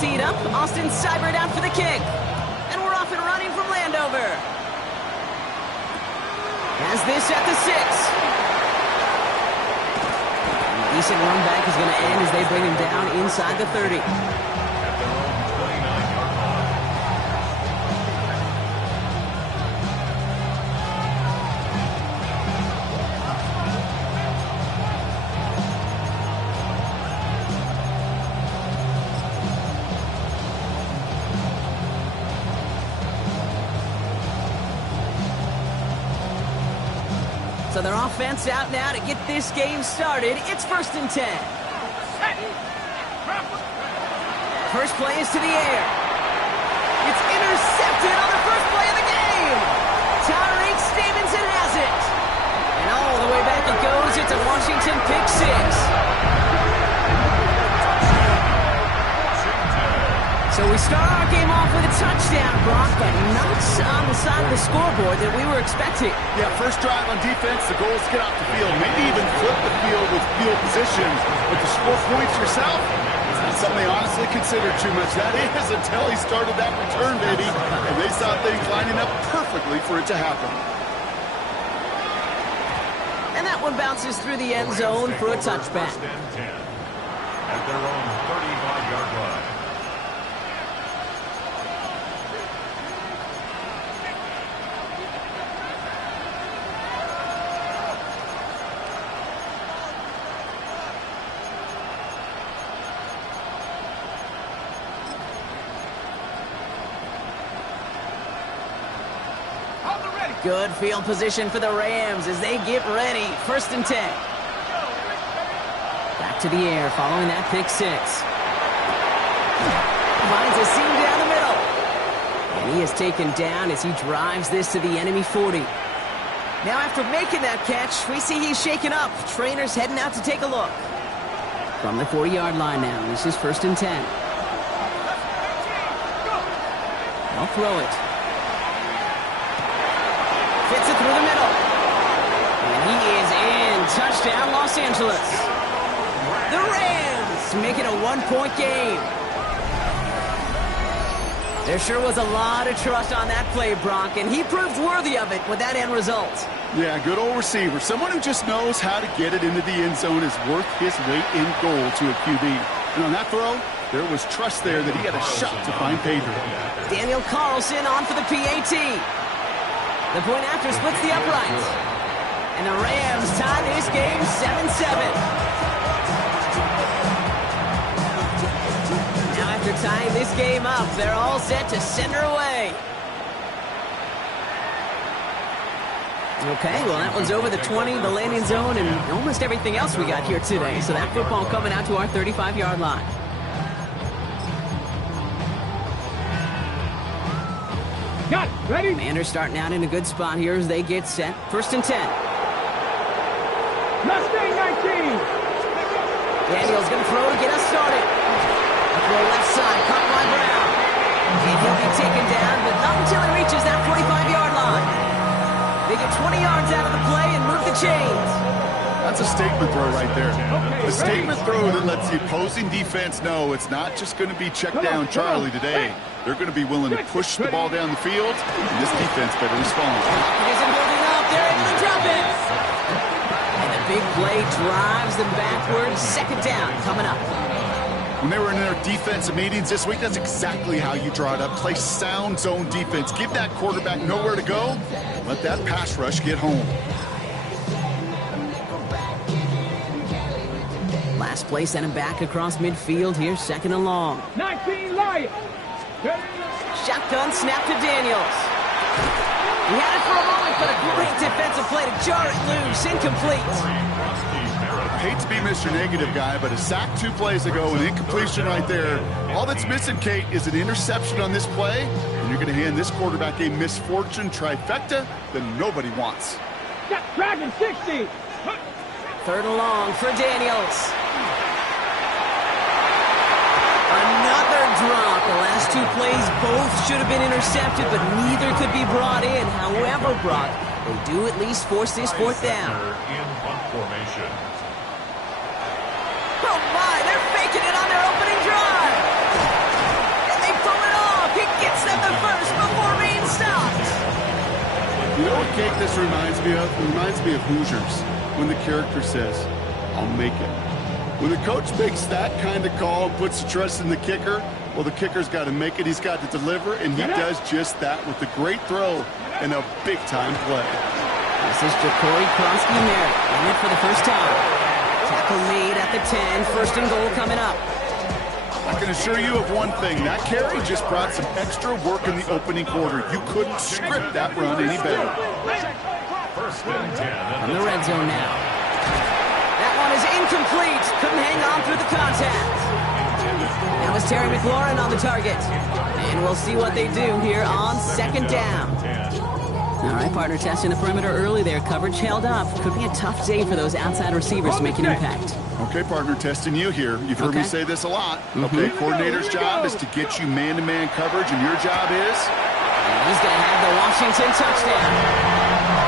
teed up. Austin Seibert out for the kick. And we're off and running from Landover. Has this at the 6. And a decent run back is going to end as they bring him down inside the 30. So their offense out now to get this game started. It's 1st and 10. First play is to the air. It's intercepted on the first play of the game. Tyreek Stevenson has it. And all the way back it goes. It's a Washington pick 6. So we start our game off with a touchdown, Brock, but not on the side of the scoreboard that we were expecting. Yeah, first drive on defense, the goal is to get off the field, maybe even flip the field with field position. But to score points yourself, it's not something they honestly consider too much. That is until he started that return, baby, and they saw things lining up perfectly for it to happen. And that one bounces through the end zone for a touchback. At their own 35-yard line. Good field position for the Rams as they get ready. 1st and 10. Back to the air following that pick 6. Finds a seam down the middle. And he is taken down as he drives this to the enemy 40. Now after making that catch, we see he's shaken up. Trainer's heading out to take a look. From the 40-yard line now, this is 1st and 10. They'll throw it. Fits it through the middle. And he is in. Touchdown, Los Angeles. The Rams make it a 1-point game. There sure was a lot of trust on that play, Brock, and he proved worthy of it with that end result. Yeah, good old receiver. Someone who just knows how to get it into the end zone is worth his weight in gold to a QB. And on that throw, there was trust there that he had a shot to find Pedro. Daniel Carlson on for the PAT. The point after splits the uprights. And the Rams tie this game 7-7. Now after tying this game up, they're all set to send her away. Okay, well that one's over the 20, the landing zone, and almost everything else we got here today. So that football coming out to our 35-yard line. Got it. Ready? Commanders starting out in a good spot here as they get set. 1st and 10. Mustang 19. Daniel's going to throw to get us started. A throw left side, caught by Brown. And he'll be taken down, but not until he reaches that 45-yard line. They get 20 yards out of the play and move the chains. That's a statement throw right there. A statement throw that lets the opposing defense know it's not just going to be check down Charlie today. They're going to be willing to push the ball down the field, and this defense better respond. It isn't holding up. They're able to drop it. And the big play drives them backwards. 2nd down coming up. When they were in their defensive meetings this week, that's exactly how you draw it up. Play sound zone defense. Give that quarterback nowhere to go. Let that pass rush get home. Last play sent him back across midfield here, 2nd and long. 19 Lions. Shotgun snap to Daniels. He had it for a moment, but a great defensive play to jar it loose. Incomplete. I hate to be Mr. Negative guy, but a sack 2 plays ago, an incompletion right there. All that's missing, Kate, is an interception on this play, and you're going to hand this quarterback a misfortune trifecta that nobody wants. Got Dragon 60. 3rd and long for Daniels. Another drop. The last 2 plays both should have been intercepted, but neither could be brought in. However, Brock, they do at least force this 4th down. In punt formation. Oh my, they're faking it on their opening drive. the first before being stopped. You know what cake this reminds me of? It reminds me of Hoosiers, when the character says, "I'll make it." When the coach makes that kind of call and puts the trust in the kicker, well, the kicker's got to make it. He's got to deliver, and he does just that with a great throw and a big-time play. This is Jacory Kronsky-Merritt in it for the first time. Tackle made at the 10, first and goal coming up. I can assure you of one thing. That carry just brought some extra work in the opening quarter. You couldn't script that run any better. First and 10. On the red zone now. That one is incomplete. Couldn't hang on through the contact. That was Terry McLaurin on the target. And we'll see what they do here on second down. All right, partner, testing the perimeter early there. Coverage held up. Could be a tough day for those outside receivers to make an impact. Okay, partner, testing you here. You've heard me say this a lot. Okay, coordinator's job is to get you man-to-man coverage, and your job is? And he's going to have the Washington touchdown.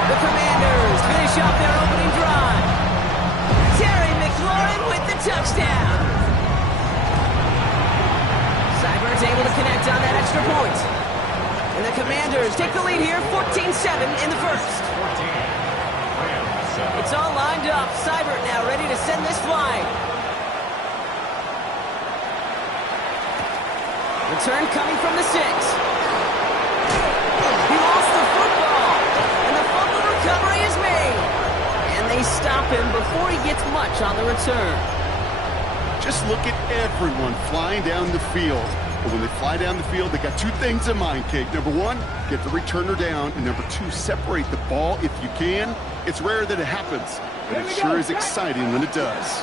The Commanders finish off their opening drive. Terry McLaurin with the touchdown. Seibert's able to connect on that extra point. And the Commanders take the lead here, 14-7 in the first. It's all lined up. Seibert now ready to send this flying. Return coming from the 6. He lost the football. And the fumble recovery is made. And they stop him before he gets much on the return. Just look at everyone flying down the field. But when they fly down the field, they got two things in mind, Kate. Number one, get the returner down. And number two, separate the ball if you can. It's rare that it happens, but it sure is exciting when it does.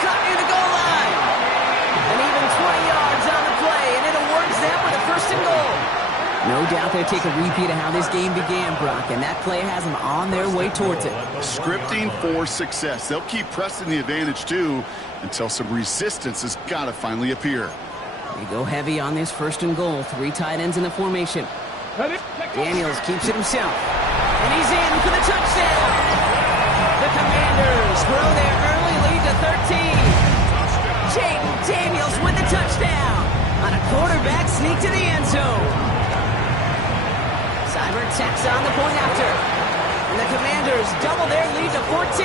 Cut near the goal line. And even 20 yards on the play, and it awards them with a first and goal. No doubt they'll take a repeat of how this game began, Brock, and that play has them on their way towards it. Scripting for success. They'll keep pressing the advantage, too, until some resistance has got to finally appear. They go heavy on this first and goal. 3 tight ends in the formation. Daniels keeps it himself. And he's in for the touchdown. The Commanders grow their early lead to 13. Jaden Daniels with the touchdown on a quarterback sneak to the end zone. Seibert tacks on the point after. And the Commanders double their lead to 14.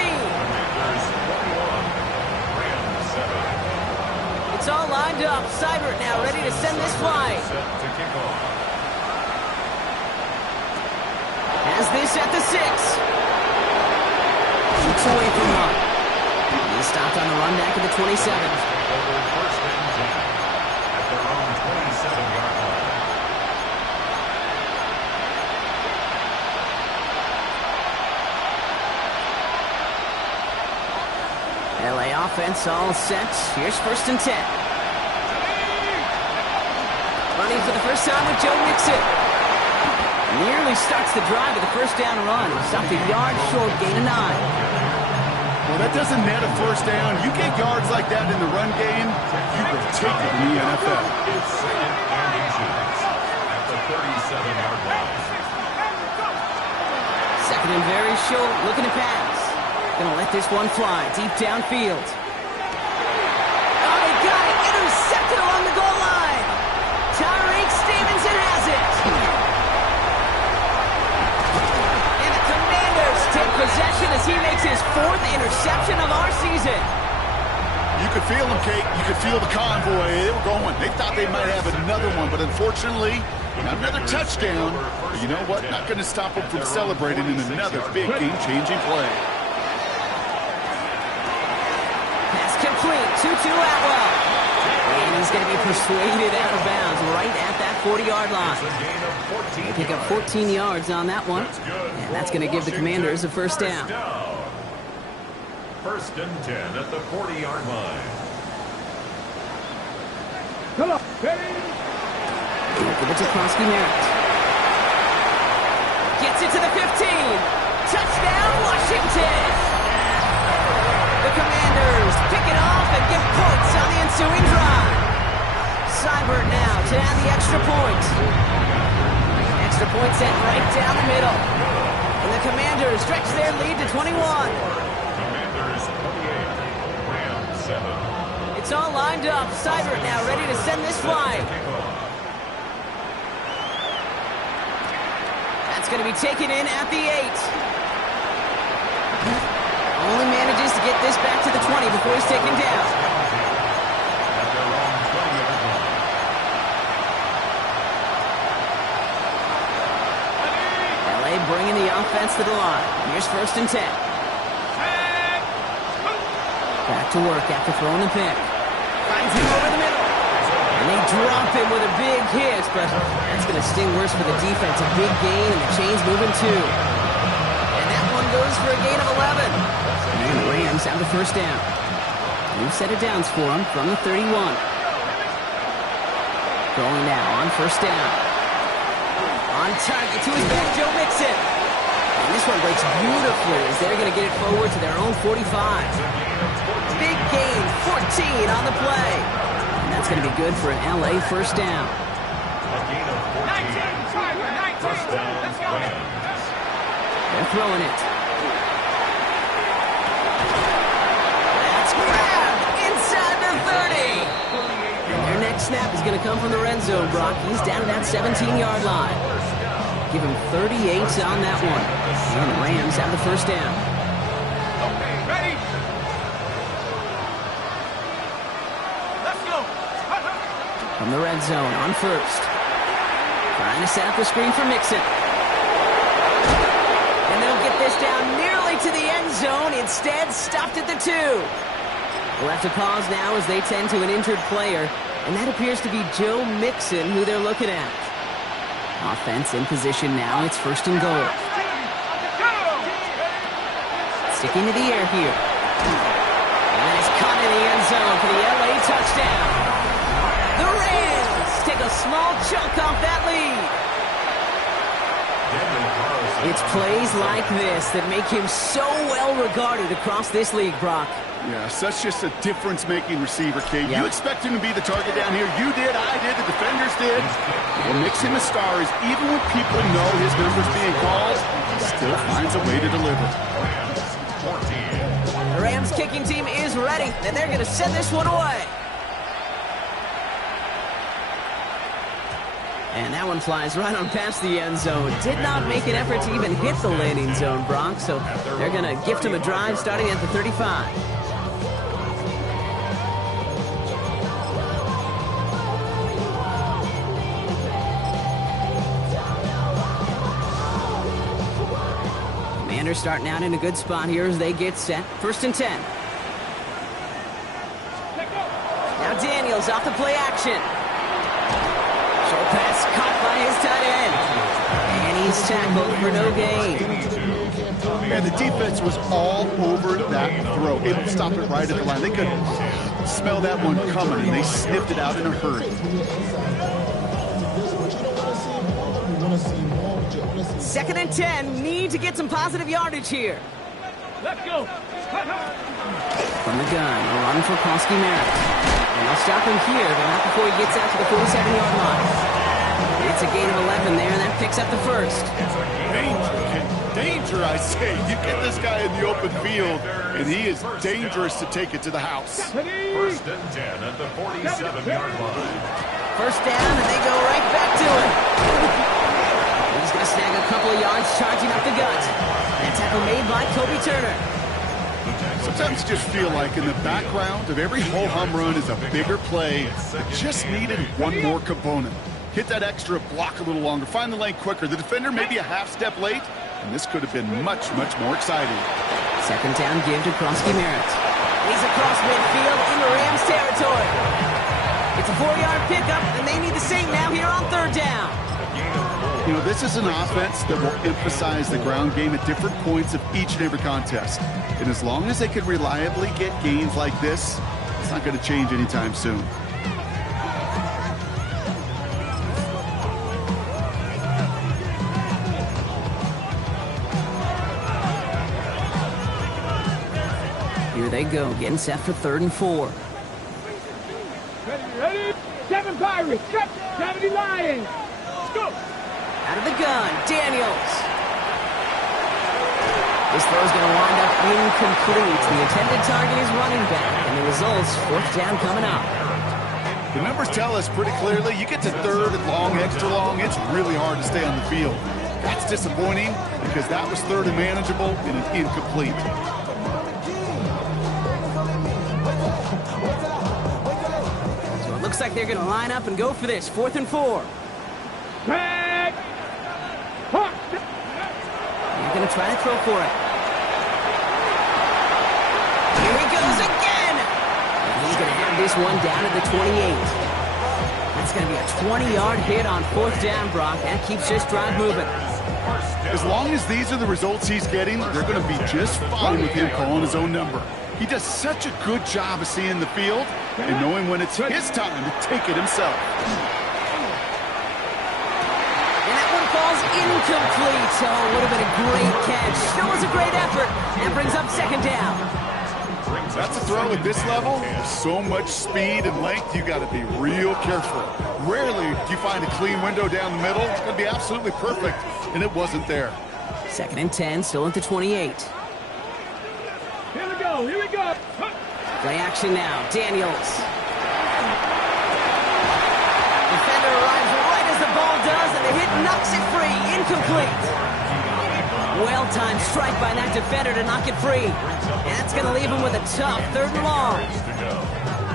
It's all lined up. Seibert now ready to send this flying. Has this at the 6. Keeps away from one. He stopped on the run back at the 27. First and 10 at their own 27-yard line. LA offense all set. Here's first and 10. Running for the first time with Joe Mixon. Nearly starts the drive with a first down run. Stopped a yard short, gain of 9. Well, that doesn't net a first down. You get yards like that in the run game, you will take it in the NFL. It's second and inches at the 37-yard line. Second and very short, looking to pass. Gonna let this one fly deep downfield. Oh, they got it! Intercepted along the goal line! Tyreek Stevenson has it! And the Commanders take possession as he makes his 4th interception of our season. You could feel them, Kate. You could feel the convoy. They were going. They thought they might have another one, but unfortunately, not another touchdown. But you know what? Not going to stop them from celebrating in another big game-changing play. Complete, 2-2 Atwell. And he's going to be persuaded out of bounds right at that 40-yard line. They pick up 14 yards on that one. And that's going to give the Commanders a first down. First and 10 at the 40-yard line. Come on, ready? Give it to Kronsky-Merritt. Gets it to the 15. Touchdown, Washington! The Commanders pick it off and give points on the ensuing drive. Seibert now to add the extra point. Extra point sent right down the middle. And the Commanders stretch their lead to 21. Commanders 28, Rams 7. It's all lined up. Seibert now ready to send this flying. That's going to be taken in at the 8. Only manages to get this back to the 20 before he's taken down. LA bringing the offense to the line. Here's 1st and 10. Back to work after throwing the pick. Finds him over the middle. And they drop him with a big hit, but that's going to sting worse for the defense. A big gain, and the chain's moving too. And that one goes for a gain of 11. And the Rams have the 1st down. New set of downs for him from the 31. Going now on 1st down. On target to his back, Joe Mixon. And this one breaks beautifully as they're going to get it forward to their own 45. Big gain, 14 on the play. And that's going to be good for an LA 1st down. A gain of 14. First down, Rams. They're throwing it. That's grabbed inside the 30. And their next snap is going to come from the red zone, Brock. He's down to that 17-yard line. Give him 38 on that one. And the Rams have the 1st down. Okay, ready? Let's go. From the red zone on 1st. Trying to set up the screen for Mixon. And they'll get this down nearly to the end zone. Instead, stopped at the 2. We'll have to pause now as they tend to an injured player. And that appears to be Joe Mixon who they're looking at. Offense in position now. It's 1st and goal. Sticking to the air here. And it's caught in the end zone for the LA touchdown. The Rams take a small chunk off that lead. It's plays like this that make him so well regarded across this league, Brock. Yeah, such just a difference-making receiver, Kate. Yep. You expect him to be the target down here. You did, I did, the defenders did. What makes him a star is even when people know his number's being called, he still finds a way to deliver. The Rams kicking team is ready, and they're going to send this one away. And that one flies right on past the end zone. Did not make an effort to even hit the landing zone, Brock, so they're going to gift him a drive starting at the 35. Commanders starting out in a good spot here as they get set. 1st and 10. Now Daniels off the play action. Short pass caught by his tight end. And he's tackled for no gain. And the defense was all over that throw. Able to stop it right at the line. They could smell that one coming, and they sniffed it out in a hurry. 2nd and 10. Need to get some positive yardage here. Let's go. From the gun, a run for Koski-Merritt. And they'll stop him here, but not before he gets out to the 47-yard line. It's a gain of 11 there, and that picks up the 1st. Danger, I say. You get this guy in the open field, and he is dangerous to take it to the house. 1st and 10 at the 47-yard line. 1st down, and they go right back to it. He's going to snag a couple of yards, charging up the gut. That tackle made by Kobe Turner. Sometimes you just feel like in the background of every ho-hum run is a bigger play. It just needed one more component. Hit that extra block a little longer. Find the lane quicker. The defender maybe a half step late, and this could have been much, much more exciting. 2nd down give to Koski-Merritt. He's across midfield into Rams territory. It's a 4-yard pickup, and they need the same now here on 3rd down. You know, this is an offense that will emphasize the ground game at different points of each and every contest. And as long as they can reliably get gains like this, it's not going to change anytime soon. Here they go, getting set for 3rd and 4. Ready? 7 Pirates. 70 Lions. Let's go. Out of the gun, Daniels. This throw's going to wind up incomplete. The intended target is running back, and the result's fourth down coming up. The numbers tell us pretty clearly, you get to third and long, extra long, it's really hard to stay on the field. That's disappointing because that was third and manageable and it's incomplete. So it looks like they're going to line up and go for this. 4th and 4. Tag. They're going to try to throw for it. Here he goes again! And he's going to have this one down at the 28. That's going to be a 20-yard hit on 4th down, Brock. That keeps this drive moving. As long as these are the results he's getting, they're going to be just fine with him calling his own number. He does such a good job of seeing the field and knowing when it's his time to take it himself. And that one falls incomplete. Oh, would have been a great catch. Still was a great effort. That brings up 2nd down. That's a throw at this level. So much speed and length, you got to be real careful. Rarely do you find a clean window down the middle. It's going to be absolutely perfect, and it wasn't there. 2nd and 10, still at the 28. Here we go. Here we go. Play action now. Daniels. Defender arrives right as the ball does, and the hit knocks it free. Incomplete. Well-timed strike by that defender to knock it free. And that's going to leave him with a tough 3rd and long.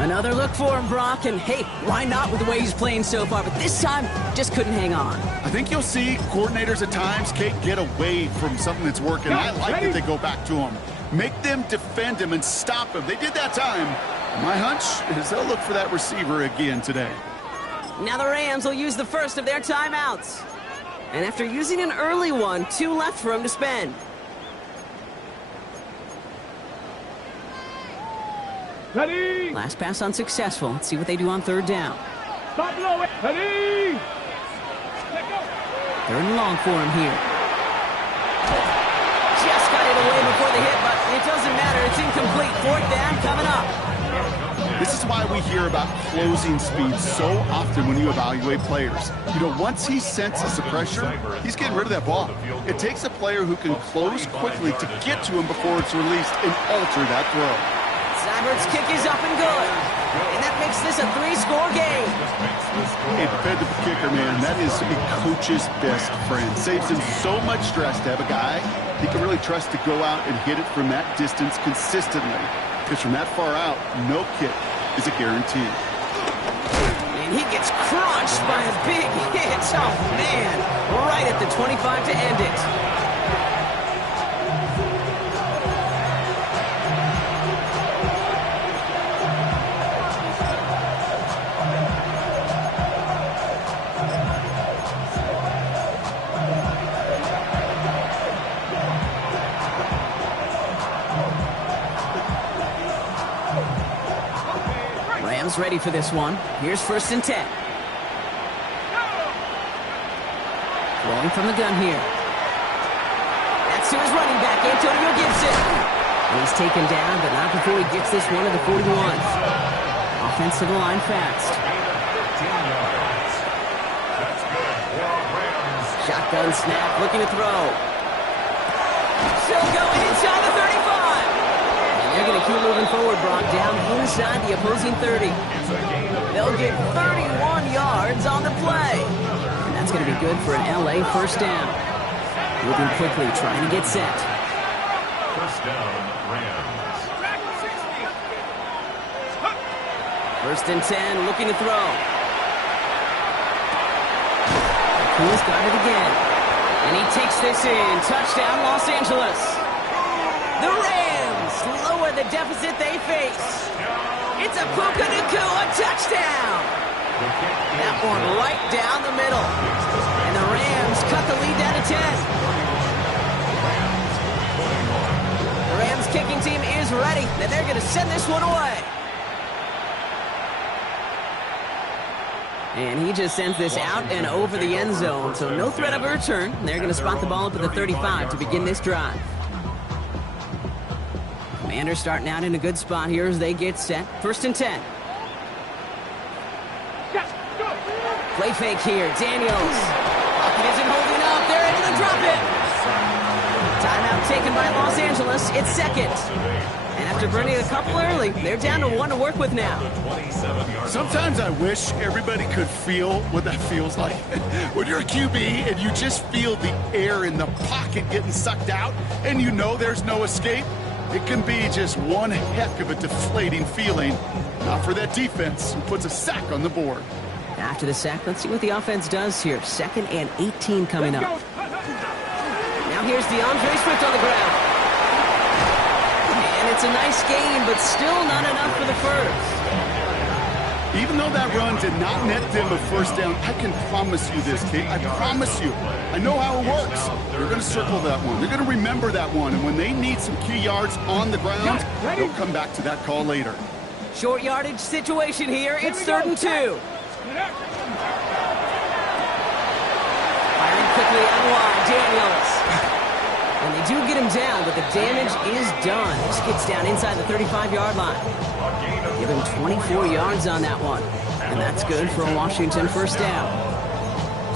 Another look for him, Brock, and hey, why not with the way he's playing so far? But this time, just couldn't hang on. I think you'll see coordinators at times, Kate, get away from something that's working. I like that they go back to him. Make them defend him and stop him. They did that time. My hunch is they'll look for that receiver again today. Now the Rams will use the first of their timeouts. And after using an early one, 2 left for him to spend. Ready. Last pass unsuccessful. Let's see what they do on 3rd down. Stop low. Ready. Let go. 3rd and long for him here. Just got it away before the hit, but it doesn't matter. It's incomplete. 4th down coming up. This is why we hear about closing speed so often when you evaluate players. You know, once he senses the pressure, he's getting rid of that ball. It takes a player who can close quickly to get to him before it's released and alter that throw. Seibert's kick is up and good. And that makes this a 3-score game. A dependable kicker, man, that is a coach's best friend. Saves him so much stress to have a guy he can really trust to go out and hit it from that distance consistently. Because from that far out, no kick is a guarantee. And he gets crunched by a big hit. Oh, man. Right at the 25 to end it. Ready for this one. Here's 1st and 10. Rolling from the gun here. That's to his running back, Antonio Gibson. And he's taken down, but not before he gets this one to the 41. Offensive line fast. Shotgun snap, looking to throw. Still going inside the 35. They're going to keep moving forward, Brock, down inside the opposing 30. They'll get 31 yards on the play. And that's going to be good for an LA 1st down. Moving quickly, trying to get set. 1st down, Rams. 1st and 10, looking to throw. Cool's got it again. And he takes this in. Touchdown, Los Angeles. The Rams lower the deficit they face. It's a Puka Nacua touchdown. That one right down the middle. And the Rams cut the lead down to 10. The Rams kicking team is ready, and they're going to send this one away. And he just sends this out and over the end zone, so no threat of a return. They're going to spot the ball up at the 35 to begin this drive. Commanders starting out in a good spot here as they get set. 1st and 10. Play fake here. Daniels. Pocket isn't holding up. They're able to drop it. Timeout taken by Los Angeles. It's second. And after burning a couple early, they're down to 1 to work with now. Sometimes I wish everybody could feel what that feels like. When you're a QB and you just feel the air in the pocket getting sucked out and you know there's no escape, it can be just one heck of a deflating feeling. Not for that defense who puts a sack on the board. After the sack, let's see what the offense does here. 2nd and 18 coming up. Now here's DeAndre Swift on the ground. And it's a nice gain, but still not enough for the first. Even though that run did not net them a first down, I can promise you this, Kate. I promise you. I know how it works. They're going to circle that one. They're going to remember that one. And when they need some key yards on the ground, they'll come back to that call later. Short yardage situation here. It's 3rd and 2. Firing quickly out wide, Daniels. And they do get him down, but the damage is done. He skips down inside the 35-yard line. Give him 24 yards on that one. And that's good for a Washington first down.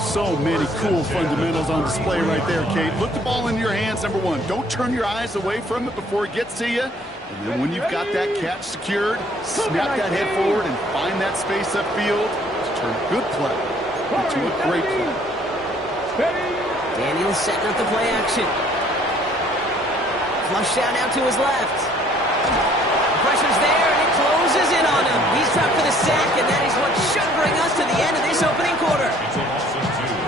So many cool fundamentals on display right there, Kate. Look the ball in your hands, number one. Don't turn your eyes away from it before it gets to you. And then when you've got that catch secured, snap that head forward and find that space upfield to turn good play into a great play. Daniels setting up the play action. Flush down out to his left. The pressure's there, and it closes in on him. He's up for the sack, and that is what should bring us to the end of this opening quarter.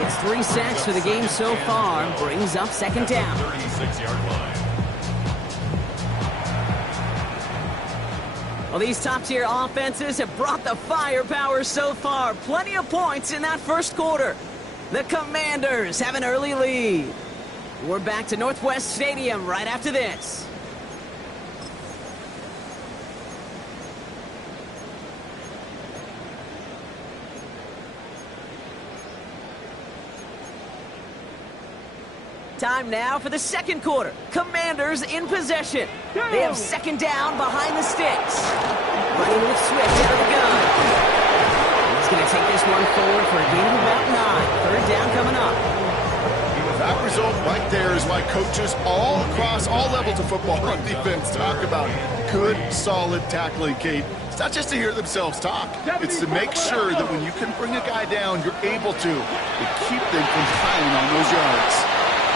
It's 3 sacks for the game so far. Brings up 2nd down. 36-yard line. Well, these top-tier offenses have brought the firepower so far. Plenty of points in that first quarter. The Commanders have an early lead. We're back to Northwest Stadium right after this. Time now for the second quarter. Commanders in possession. They have 2nd down behind the sticks. Running with Swift out of the gun. He's going to take this one forward for a gain of about 9. 3rd down coming up. That result right there is why coaches all across all levels of football on defense talk about good, solid tackling, Kate. It's not just to hear themselves talk. It's to make sure that when you can bring a guy down, you're able to keep them from piling on those yards.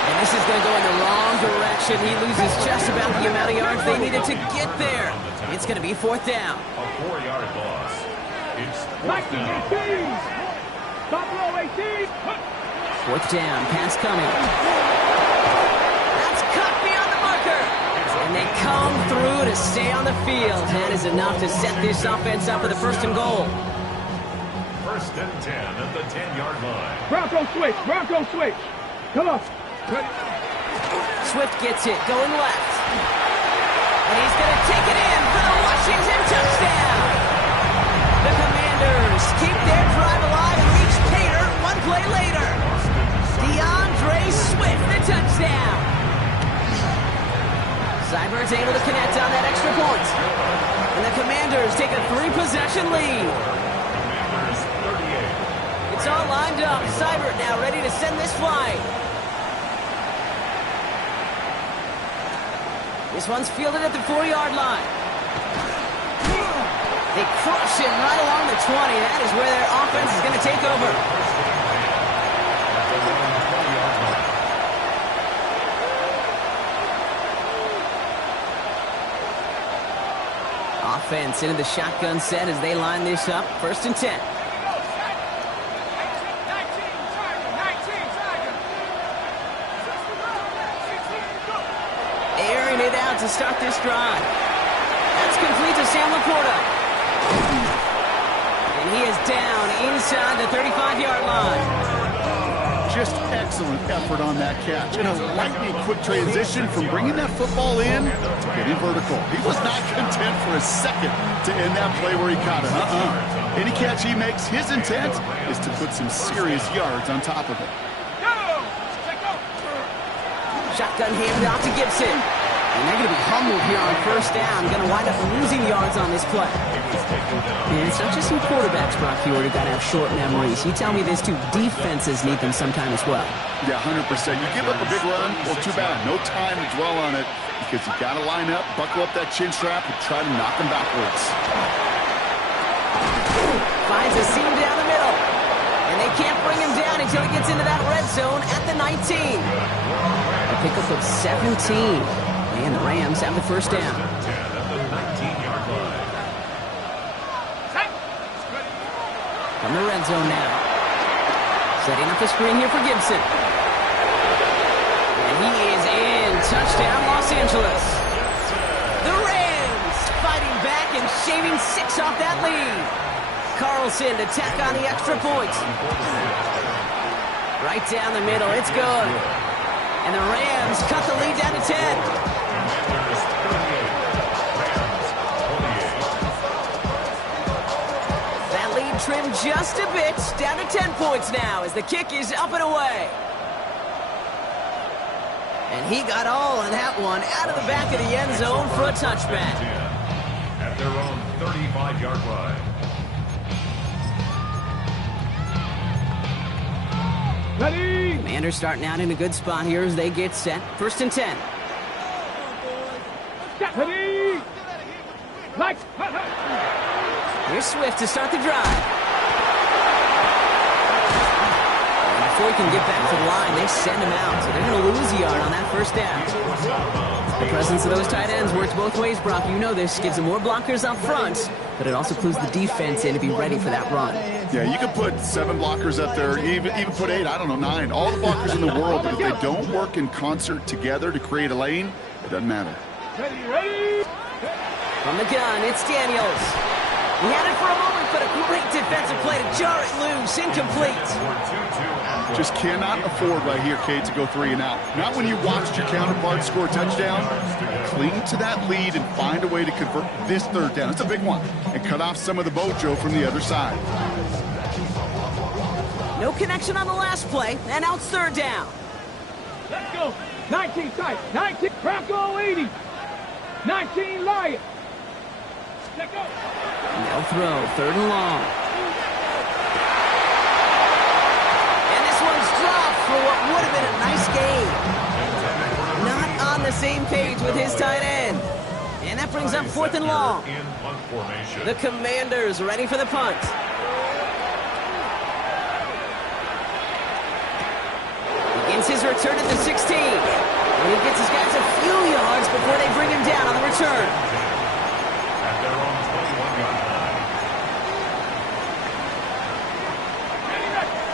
And this is going to go in the wrong direction. He loses just about the amount of yards they needed to get there. It's going to be 4th down. A 4-yard loss. It's 4th down. 4th down, pass coming. That's cut beyond the marker. And they come through to stay on the field. That is enough to set this offense up for the 1st and goal. 1st and 10 at the 10-yard line. Bronco switch. Come on. Swift gets it, going left. And he's going to take it in for the Washington touchdown. The Commanders keep their drive alive and reach Tater 1 play later. DeAndre Swift, the touchdown. Seibert's able to connect on that extra point. And the Commanders take a 3-possession lead. Commanders 38. It's all lined up. Seibert now ready to send this flight. This one's fielded at the 4-yard line. They crush him right along the 20. That is where their offense is going to take over. Offense into the shotgun set as they line this up. 1st and 10. Airing it out to start this drive. That's complete to Sam Laporta. And he is down inside the 35-yard line. Just excellent effort on that catch. And a lightning quick transition from bringing that football in to getting vertical. He was not content for a second to end that play where he caught it. Any catch he makes, his intent is to put some serious yards on top of it. Shotgun handed off to Gibson. And they're going to be humbled here on first down. Going to wind up losing yards on this play. And it's not just some quarterbacks, Brock, you already got to have short memories. You tell me this too, defenses need them sometime as well. Yeah, 100%. You give up a big run, well, too bad. No time to dwell on it because you got to line up, buckle up that chin strap, and try to knock them backwards. Finds a seam down the middle. And they can't bring him down until he gets into that red zone at the 19. A pickup of 17. And the Rams have the first down. From the red zone now. Setting up the screen here for Gibson. And he is in. Touchdown, Los Angeles. The Rams fighting back and shaving 6 off that lead. Carlson to tack on the extra point. Right down the middle. It's good. And the Rams cut the lead down to 10. Trimmed just a bit, down to 10 points now as the kick is up and away. And he got all on that one out of the back of the end zone for a touchback. At their own 35-yard line. Ready? Commanders starting out in a good spot here as they get set. First and 10. Ready? Like. Here's Swift to start the drive. And before he can get back to the line, they send him out. So they're going to lose a yard on that first down. The presence of those tight ends works both ways, Brock. You know this. Gives them more blockers up front, but it also clues the defense in to be ready for that run. Yeah, you can put 7 blockers up there, even put 8, I don't know, 9. All the blockers in the world, but if they don't work in concert together to create a lane, it doesn't matter. Ready? From the gun, it's Daniels. He had it for a moment, but a great defensive play to jar it loose. Incomplete. Just cannot afford right here, Kate, to go 3 and out. Not when you watched your counterpart score a touchdown. Cling to that lead and find a way to convert this third down. It's a big one. And cut off some of the mojo from the other side. No connection on the last play, and now it's third down. Let's go. 19 tight. 19. Bronco 80. 19 Lion. Let's go. They'll throw, third and long. And this one's dropped for what would have been a nice game. Not on the same page with his tight end. And that brings up fourth and long. The Commanders ready for the punt. Begins his return at the 16. And he gets his guys a few yards before they bring him down on the return.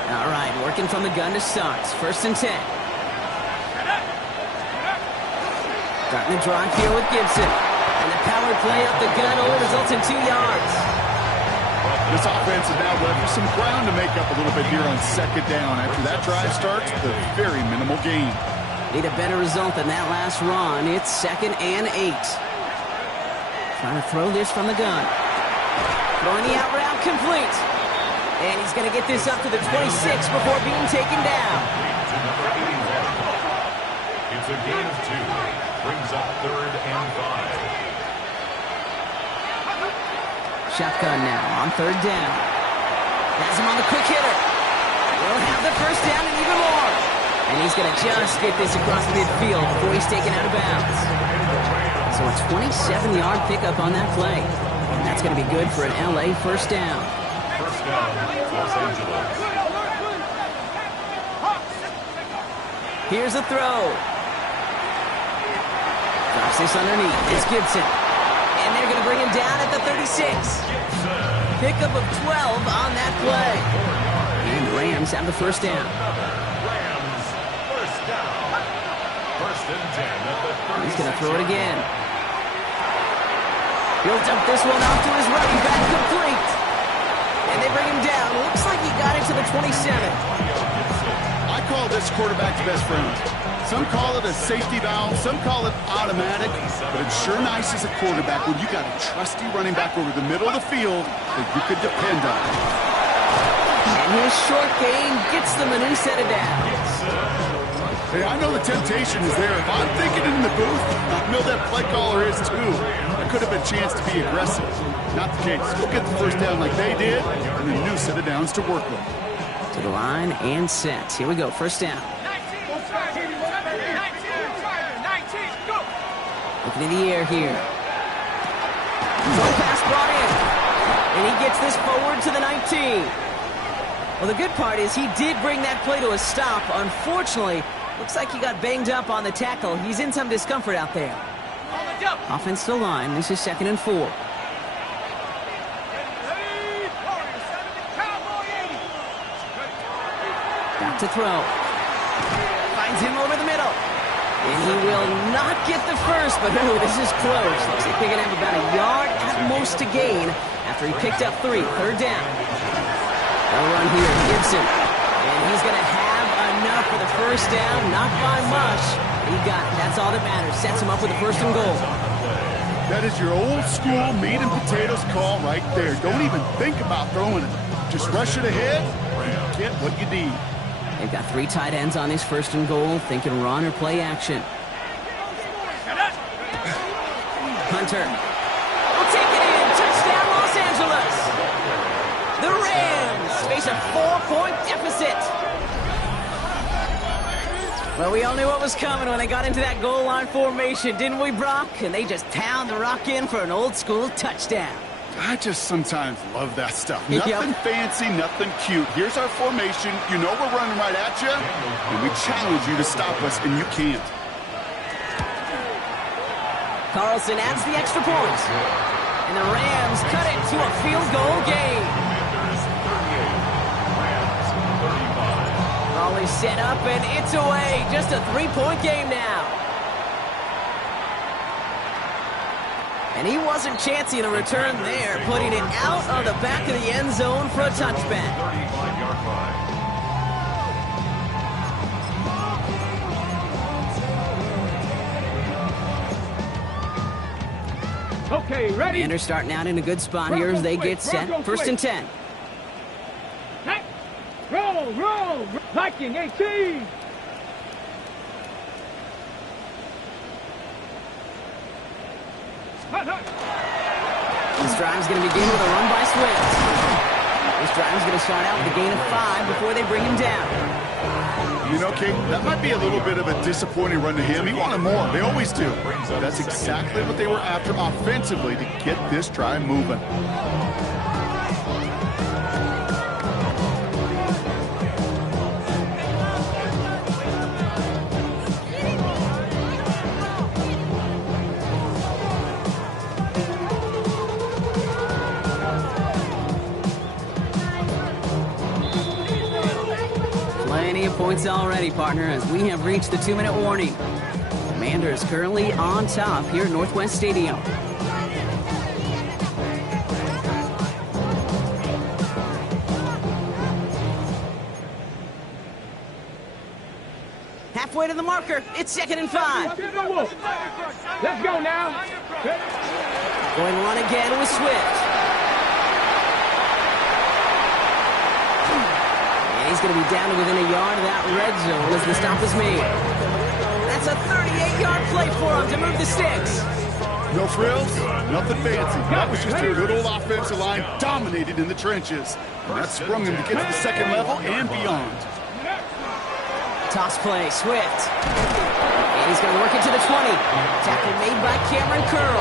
All right, working from the gun to start. First and 10. Starting the drive here with Gibson. And the power play up the gun only results in 2 yards. This offense is now left with some ground to make up a little bit here on second down. After that drive starts, the very minimal gain. Need a better result than that last run. It's 2nd and 8. Trying to throw this from the gun. Throwing the out route complete. And he's going to get this up to the 26 before being taken down. It's a gain of 2. Brings up 3rd and 5. Shotgun now on third down. Has him on the quick hitter. We'll have the first down and even more. And he's going to just get this across midfield before he's taken out of bounds. So a 27-yard pickup on that play. And that's going to be good for an LA first down. First down, Los Angeles. Here's a throw. Drops this underneath. It's Gibson. And they're going to bring him down at the 36. Pickup of 12 on that play. And the Rams have the first down. Rams, first down. First and 10 at the 36. He's going to throw it again. He'll dump this one off to his running back, complete. And they bring him down. Looks like he got it to the 27. I call this quarterback's best friend. Some call it a safety valve, some call it automatic, but it's sure nice as a quarterback when you got a trusty running back over the middle of the field that you could depend on. And his short game gets them a new set of downs. Hey, I know the temptation is there. If I'm thinking in the booth, I know that play caller is too. There could have been a chance to be aggressive. Not the case. Go get the first down like they did, and a new set of downs to work with. To the line and set. Here we go, first down. Looking in the air here. Throw pass brought in. And he gets this forward to the 19. Well, the good part is he did bring that play to a stop. Unfortunately, looks like he got banged up on the tackle. He's in some discomfort out there. Offense to line. This is 2nd and 4. Got to throw. Finds him over the middle. And he will not get the first, but ooh, this is close. Looks like they're going to have about a yard at most to gain after he picked up 3. 3rd down. They'll run here, Gibson. And he's going to have enough for the first down. Not by much. He got it. That's all that matters. Sets him up with the 1st and goal. That is your old school meat and potatoes call right there. Don't even think about throwing it. Just rush it ahead and get what you need. They've got 3 tight ends on this 1st and goal, thinking run or play action. Hunter will take it in. Touchdown, Los Angeles. The Rams face a 4-point deficit. Well, we all knew what was coming when they got into that goal line formation, didn't we, Brock? And they just pound the rock in for an old school touchdown. I just sometimes love that stuff. Nothing fancy, nothing cute. Here's our formation. You know we're running right at you, and we challenge you to stop us, and you can't. Carlson adds the extra point. And the Rams cut it to a field goal game. Ball is set up, and it's away. Just a 3-point game now. And he wasn't chancing a return there, putting it out of the back of the end zone for a touchback. 35-yard line. Okay, ready? Commanders starting out in a good spot here as they get set. 1st and 10. Roll! Viking 18! This drive's going to begin with a run by Swift. This drive's going to start out with a gain of 5 before they bring him down. You know, Kate, that might be a little bit of a disappointing run to him. He wanted more. They always do. That's exactly what they were after offensively to get this drive moving. Points already, partner, as we have reached the 2-minute warning. Commanders currently on top here at Northwest Stadium. Halfway to the marker. It's 2nd and 5. Let's go now. Going to run again with Swift. He's going to be down to within a yard of that red zone as the stop is made. That's a 38-yard play for him to move the sticks. No frills, nothing fancy. That was just a good old offensive line dominated in the trenches. And that sprung him to get to the 2nd level and beyond. Toss play, Swift. And he's going to work it to the 20. Tackle made by Cameron Curl.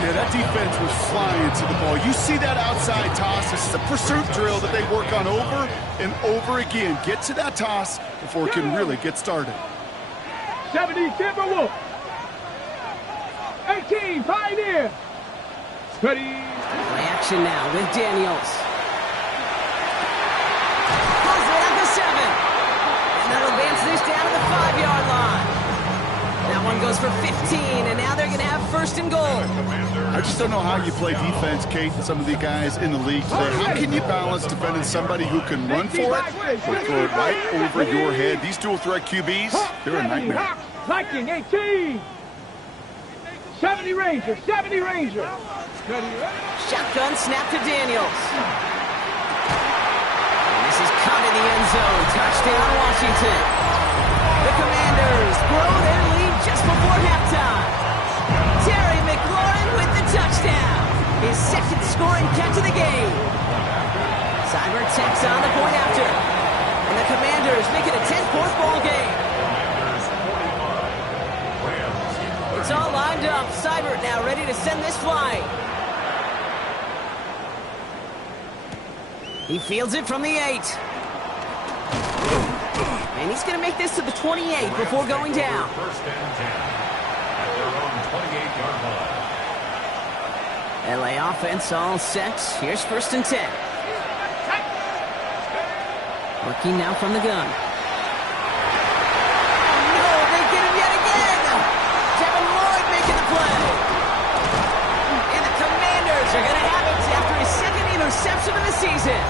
Yeah, that defense was flying to the ball. You see that outside toss. This is a pursuit drill that they work on over and over again. Get to that toss before it can really get started. 70 Timberwolf. 18 Pioneer. Ready. Play action now with Daniels. Pulls it at the 7. And they'll advance this down to the 5-yard line. That one goes for 15, and now they're going to have 1st and goal. I just don't know how you play defense, Kate, and some of the guys in the league today. How can you balance defending somebody who can run for it or throw it right over your head? These dual-threat QBs, they're a nightmare. Viking 18. 70 Ranger. Shotgun snap to Daniels. And this is caught in the end zone. Touchdown, Washington. Seibert now ready to send this flying. He fields it from the 8. And he's going to make this to the 28 before going down. First and 10 at their own 28-yard line. LA offense all set. Here's first and 10. Working now from the gun. No, they get him yet again. Devin Lloyd making the play. And the Commanders are going to have it after his second interception of the season.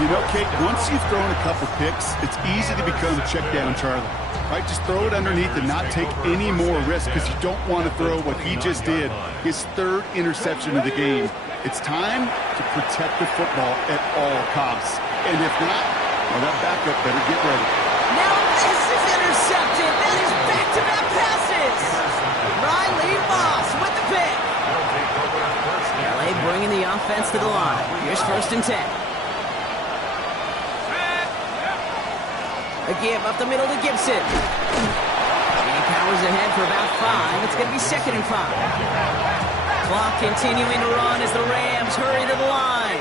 You know, Kate, once you've thrown a couple picks, it's easy to become check down Charlie. Right? Just throw it underneath and not take any more risk because you don't want to throw what he just did, his third interception of the game. It's time to protect the football at all costs. And if not, well, that backup better get ready. Now this is intercepted. That is back-to-back passes. Riley Moss with the pick. LA bringing the offense to the line. Here's first and 10. A give up the middle to Gibson. And he powers ahead for about 5. It's going to be second and 5. Clock continuing to run as the Rams hurry to the line.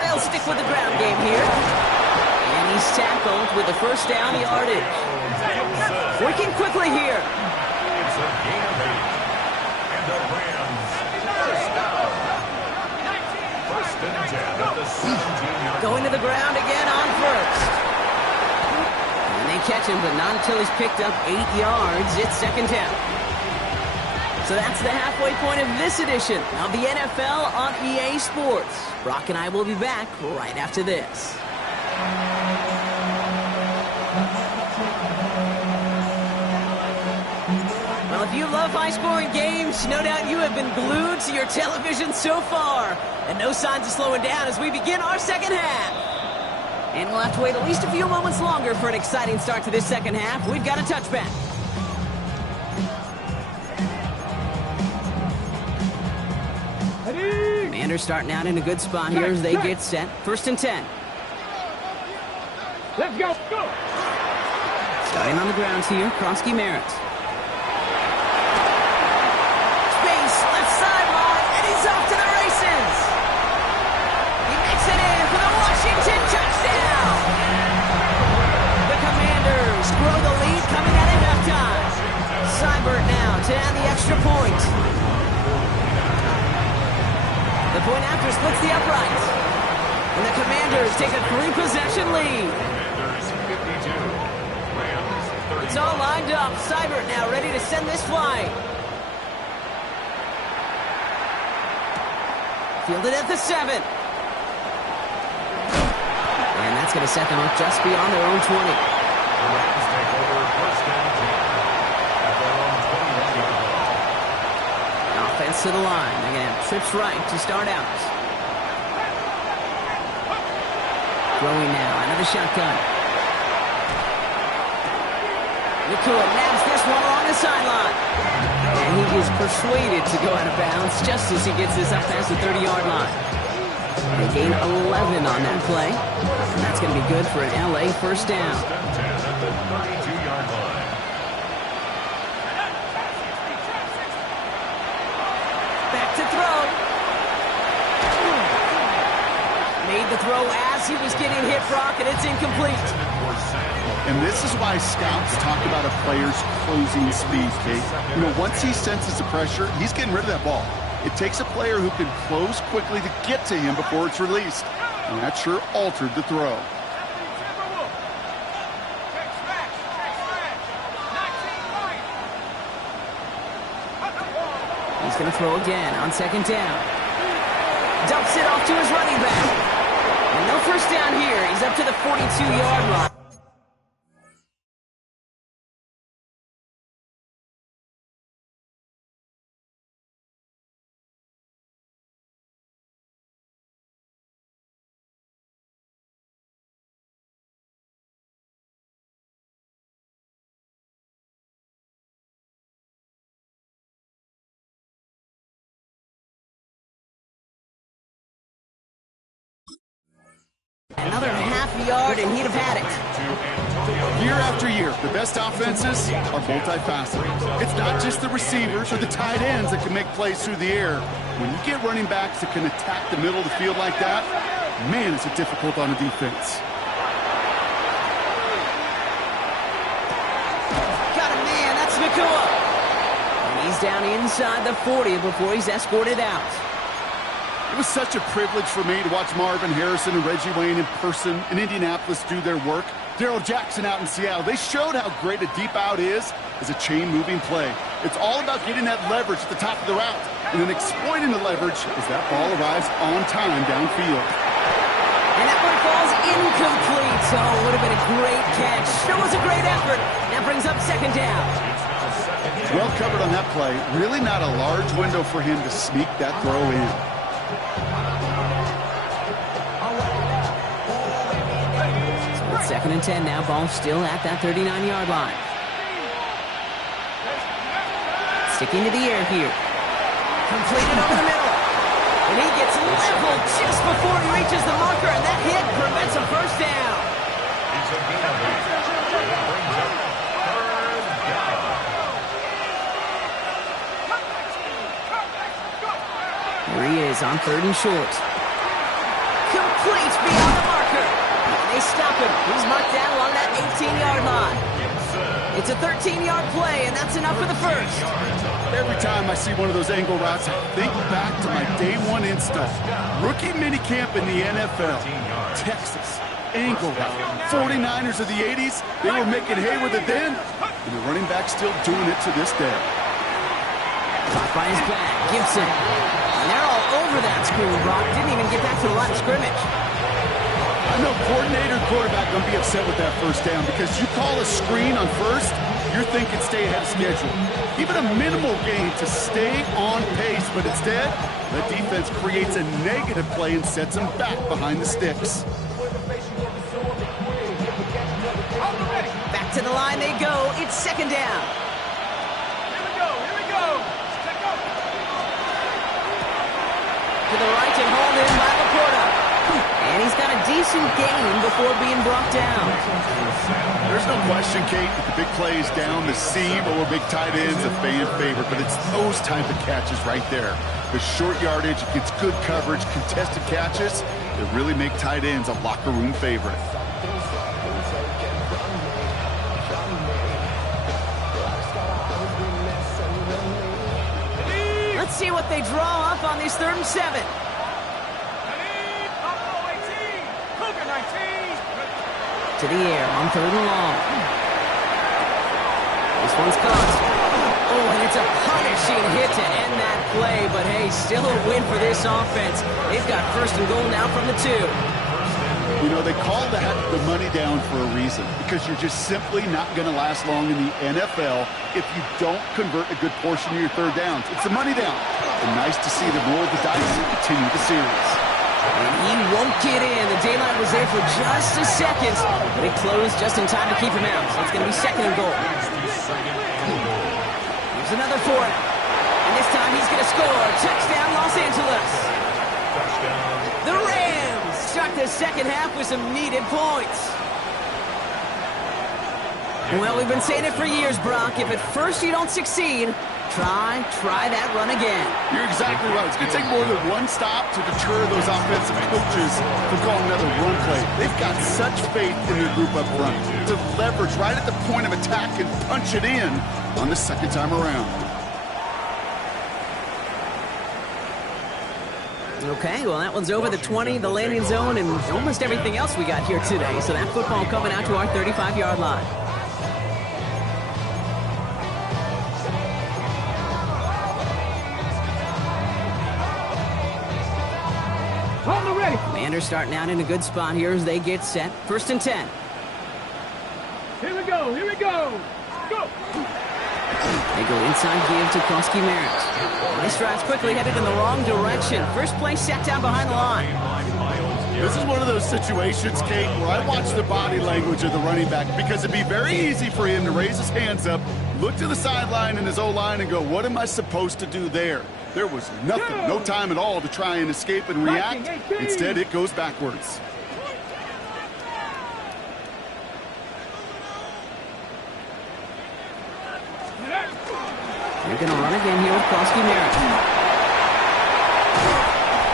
They'll stick with the ground game here. And he's tackled with the first down yardage. Working quickly here. It's a gain of 8. And the Rams first down. First and 10 at the 17-yard line. Going to the ground again on first. And they catch him, but not until he's picked up 8 yards. It's second down. So that's the halfway point of this edition of the NFL on EA Sports. Brock and I will be back right after this. Well, if you love high-scoring games, no doubt you have been glued to your television so far. And no signs of slowing down as we begin our second half. And we'll have to wait at least a few moments longer for an exciting start to this second half. We've got a touchback. Commanders starting out in a good spot here as they get set. First and 10. Let's go. Go. Starting on the ground here, Kronsky Merritt. Space, left sideline, and he's off to the races. He makes it in for the Washington touchdown. The Commanders grow the lead coming out of halftime. Seibert now to add the extra point. The point after splits the uprights. And the Commanders take a 3-possession lead. It's all lined up. Seibert now ready to send this flying. Fielded at the 7. And that's going to set them up just beyond their own 20. The Rams take over first and 10 at their own 21-yard line. Offense to the line. They're going to have trips right to start out. Throwing now out of the shotgun. Nakua nabs this one along the sideline. And he is persuaded to go out of bounds just as he gets this up past the 30-yard line. They gain 11 on that play. And that's going to be good for an LA first down. First and 10 at the 32-yard line. Back to throw. Made the throw as he was getting hit, Brock, and it's incomplete. And this is why scouts talk about a player's closing speed, Kate. You know, once he senses the pressure, he's getting rid of that ball. It takes a player who can close quickly to get to him before it's released. And that sure altered the throw. He's going to throw again on second down. Dumps it off to his running back. And no first down here. He's up to the 42-yard line. Another half yard, and he'd have had it. Year after after year, the best offenses are multifaceted. It's not just the receivers or the tight ends that can make plays through the air. When you get running backs that can attack the middle of the field like that, man, is it difficult on a defense. Got a man, that's Nakua. And he's down inside the 40 before he's escorted out. It was such a privilege for me to watch Marvin Harrison and Reggie Wayne in person in Indianapolis do their work. Darrell Jackson out in Seattle. They showed how great a deep out is as a chain-moving play. It's all about getting that leverage at the top of the route and then exploiting the leverage as that ball arrives on time downfield. And that one falls incomplete. Oh, it would have been a great catch. That was a great effort. That brings up second down. Well covered on that play. Really not a large window for him to sneak that throw in. Second and 10 now. Ball still at that 39-yard line. Sticking to the air here. Completed over the middle. And he gets leveled just before he reaches the marker, and that hit prevents a first down. Here he is on third and short. Complete beyond the marker. They stop him. He's marked down along that 18-yard line. It's a 13-yard play, and that's enough for the first. Every time I see one of those angle routes, I think back to my day one install. Rookie minicamp in the NFL. Texas, angle route. 49ers of the 80s, they were making hay with it then, and the running back's still doing it to this day. Caught by his back, Gibson. And they're all over that screen, Brock. Didn't even get back to the line of scrimmage. I know coordinator and quarterback going to be upset with that first down because you call a screen on first, you're thinking stay ahead of schedule. Even a minimal gain to stay on pace, but instead, the defense creates a negative play and sets them back behind the sticks. Back to the line they go. It's second down. Here we go. To the right and hauled in by Laporta. And he's got a decent gain before being brought down. There's no question, Kate, that the big plays down the seam or big tight ends a fan favorite, but it's those type of catches right there. The short yardage, it gets good coverage, contested catches that really make tight ends a locker room favorite. Let's see what they draw up on this third and 7. To the air on third and long. This one's caught. Oh, and it's a punishing hit to end that play, but hey, still a win for this offense. They've got first and goal now from the 2. You know, they call that the money down for a reason, because you're just simply not going to last long in the NFL if you don't convert a good portion of your third downs. It's the money down. And nice to see them roll the dice and continue the series. And he won't get in. The daylight was there for just a second, but it closed just in time to keep him out. So it's going to be second and goal. Here's another for him. And this time he's going to score. Touchdown, Los Angeles. The Rams start the second half with some needed points. Well, we've been saying it for years, Brock. If at first you don't succeed, try that run again. You're exactly right. It's going to take more than one stop to deter those offensive coaches from calling another run play. They've got such faith in their group up front to leverage right at the point of attack and punch it in on the second time around. Okay, well, that one's over the 20, the landing zone, and almost everything else we got here today. So that football coming out to our 35-yard line. Commanders starting out in a good spot here as they get set. First and 10. Here we go. Go! They go inside give to Koski Merritt. He strides quickly, headed in the wrong direction. First play set down behind the line. This is one of those situations, Kate, where I watch the body language of the running back because it'd be very easy for him to raise his hands up, look to the sideline in his O-line and go, what am I supposed to do there? There was nothing, no time at all to try and escape and react. Instead, it goes backwards. They're going to run again here with Krosky Merritt.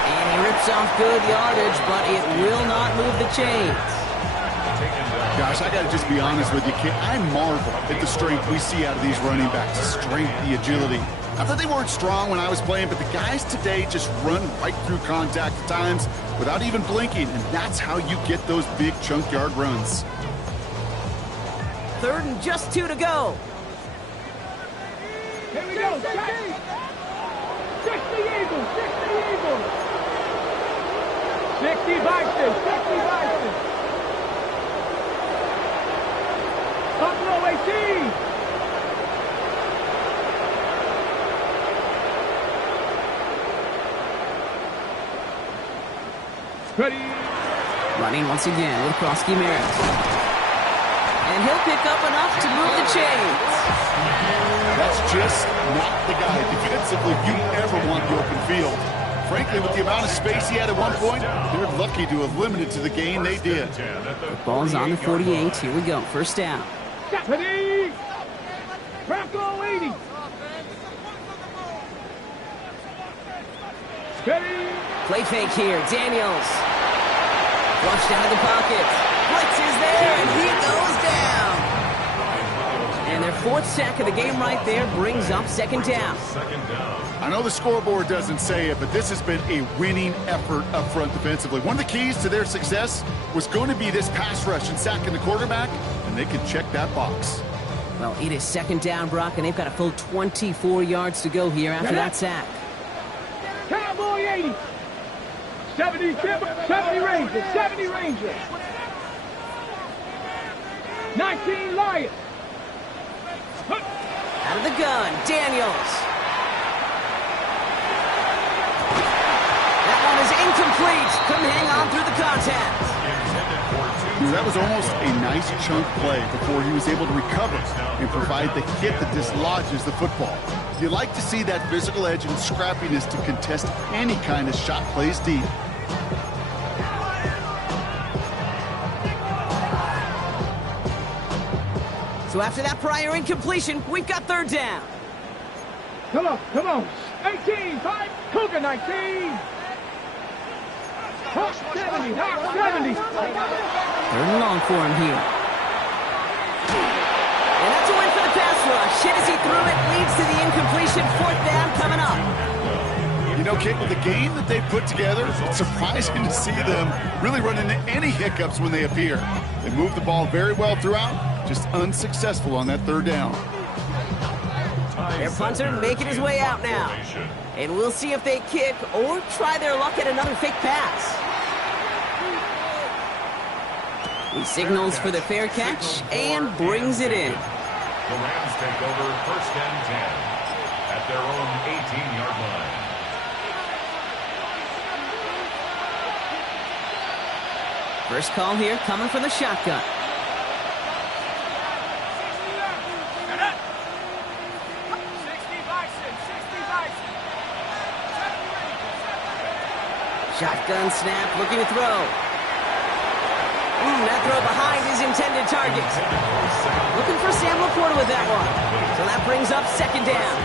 And he rips off good yardage, but it will not move the chains. Gosh, I got to just be honest with you, kid. I marvel at the strength we see out of these running backs. The strength, the agility. Not that they weren't strong when I was playing, but the guys today just run right through contact at times without even blinking, and that's how you get those big chunk yard runs. 3rd and just 2 to go. Here we go. 60 Eagles. 60 Eagles. 60 Bison. 60 Bison. Buffalo 18. Ready. Running once again with Krosky Merritt. And he'll pick up enough to move the chains. That's just not the guy defensively you ever want the open field. Frankly, with the amount of space he had at one point, they're lucky to have limited to the gain they did. The ball's on the 48. Here we go. 1st down. Ready. Bronco 80. Ready. Play fake here. Daniels. Flushed out of the pocket. Blitz is there, and he goes down. And their 4th sack of the game right there brings up 2nd down. I know the scoreboard doesn't say it, but this has been a winning effort up front defensively. One of the keys to their success was going to be this pass rush and sacking the quarterback, and they can check that box. Well, it is 2nd down, Brock, and they've got a full 24 yards to go here after that sack. Cowboy 80. 70 Rangers. 70 Rangers. 19 Lions. Out of the gun, Daniels. That one is incomplete. Couldn't hang on through the contact. That was almost a nice chunk play before he was able to recover and provide the hit that dislodges the football. You like to see that physical edge and scrappiness to contest any kind of shot plays deep. So after that prior incompletion, we've got 3rd down. Come on. 18, 5, Cougar 19. Hawk 70, Hawk 70. 3rd and long for him here. And that's a win for the pass rush. Hit as he threw it, leads to the incompletion. 4th down coming up. You know, Kate, with the game that they put together, it's surprising to see them really run into any hiccups when they appear. They move the ball very well throughout, just unsuccessful on that 3rd down. Their punter making his way out now. And we'll see if they kick or try their luck at another fake pass. He signals for the fair catch and brings it in. The Rams take over 1st and 10 at their own 18-yard line. First call here coming from the shotgun. Shotgun snap, looking to throw. That throw behind his intended target. Looking for Sam Laporta with that one. So that brings up 2nd down.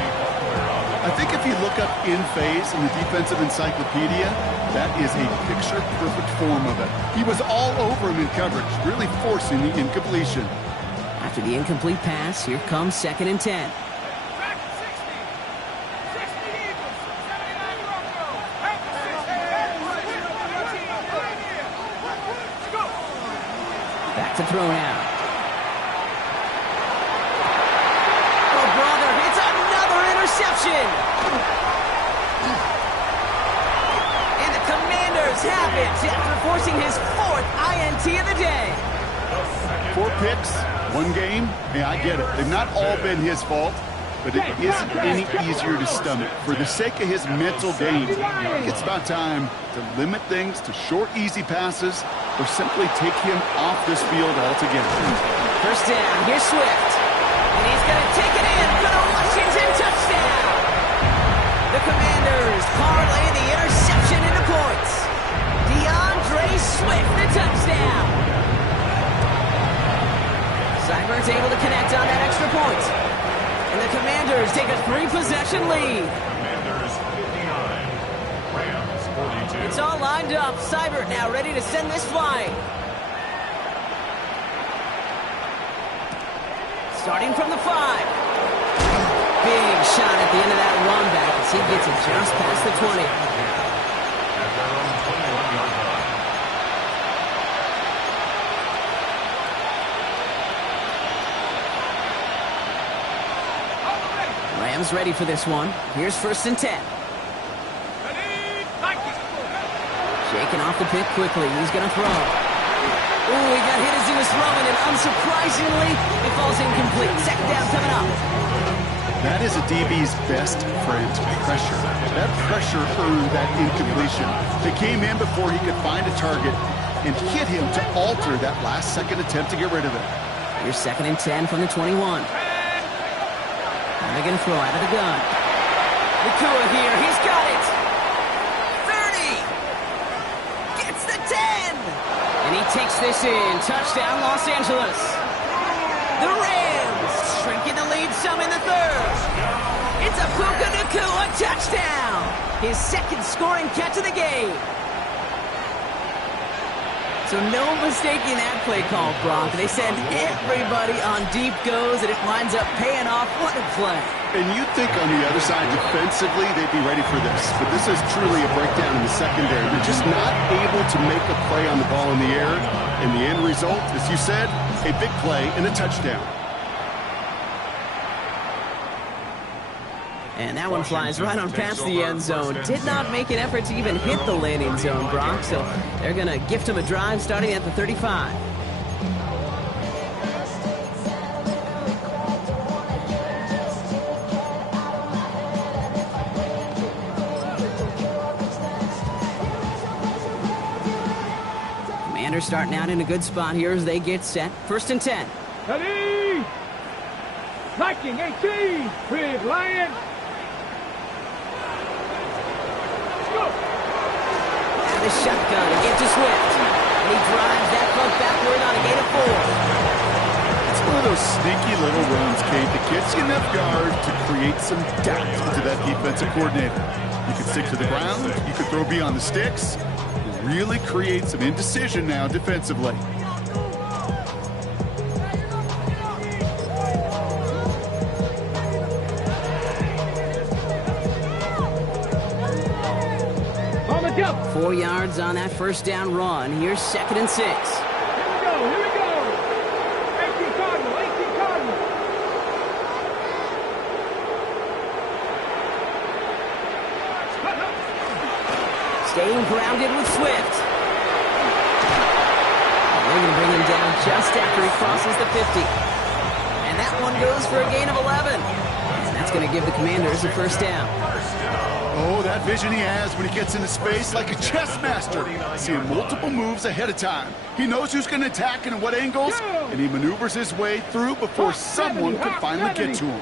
I think if you look up in phase in the defensive encyclopedia, that is a picture-perfect form of it. He was all over him in coverage, really forcing the incompletion. After the incomplete pass, here comes 2nd and 10. Back to throw now. Oh, brother, it's another interception. And the Commanders have it after forcing his 4th INT of the day. 4 picks, 1 game. Hey, I get it. They've not all been his fault, but it isn't any easier to stomach. For the sake of his mental game, I think it's about time to limit things to short, easy passes or simply take him off this field altogether. 1st down, here's Swift. And he's going to take it in for the Washington touchdown. The Commanders parlay the interception into points. DeAndre Swift, the touchdown. Seibert's able to connect on that extra point. And the Commanders take a 3-possession lead. Commanders 59, Rams 42. It's all lined up. Seibert now ready to send this flying. Starting from the 5. Big shot at the end of that run back as he gets it just past the 20. At their own 21-yard line. Rams ready for this one. Here's 1st and 10. Shaking off the pick quickly. He's going to throw. Ooh, he got hit as he was throwing, and unsurprisingly, it falls incomplete. 2nd down coming up. That is a DB's best friend, pressure. That pressure earned that incompletion. They came in before he could find a target and hit him to alter that last-second attempt to get rid of it. Here's 2nd and 10 from the 21. They're going to throw out of the gun. Nakua here. He's got it. 30. Gets the 10. And he takes this in. Touchdown, Los Angeles. The Rams shrinking the lead some in the 3rd. It's a Puka Nakua touchdown. His 2nd scoring catch of the game. So no mistaking that play call, Brock. They send everybody on deep goes, and it winds up paying off. What a play. And you'd think on the other side, defensively, they'd be ready for this. But this is truly a breakdown in the secondary. They're just not able to make a play on the ball in the air. And the end result, as you said, a big play and a touchdown. And that one flies right on past the end zone. Did not make an effort to even hit the landing zone, Brock. So they're going to gift him a drive starting at the 35. Commanders starting out in a good spot here as they get set. 1st and 10. Ready! Viking 18, Big Lion. Out of shotgun, a get to Swift. And he drives that punt backward on a gain of 4. It's one of those sneaky little runs, Kate, that gets you enough yard to create some doubt into that defensive coordinator. You can stick to the ground, you can throw beyond the sticks, really create some indecision now defensively. On the jump. 4 yards on that 1st down run. Here's 2nd and 6. Here we go, here we go. 18 Cardinal, 18 Cardinal. Staying grounded with Swift. They're going to bring him down just after he crosses the 50. And that one goes for a gain of 11. And that's going to give the Commanders a 1st down. Oh, that vision he has when he gets into space like a chess master. Seeing multiple moves ahead of time. He knows who's going to attack and at what angles, and he maneuvers his way through before someone can finally get to him.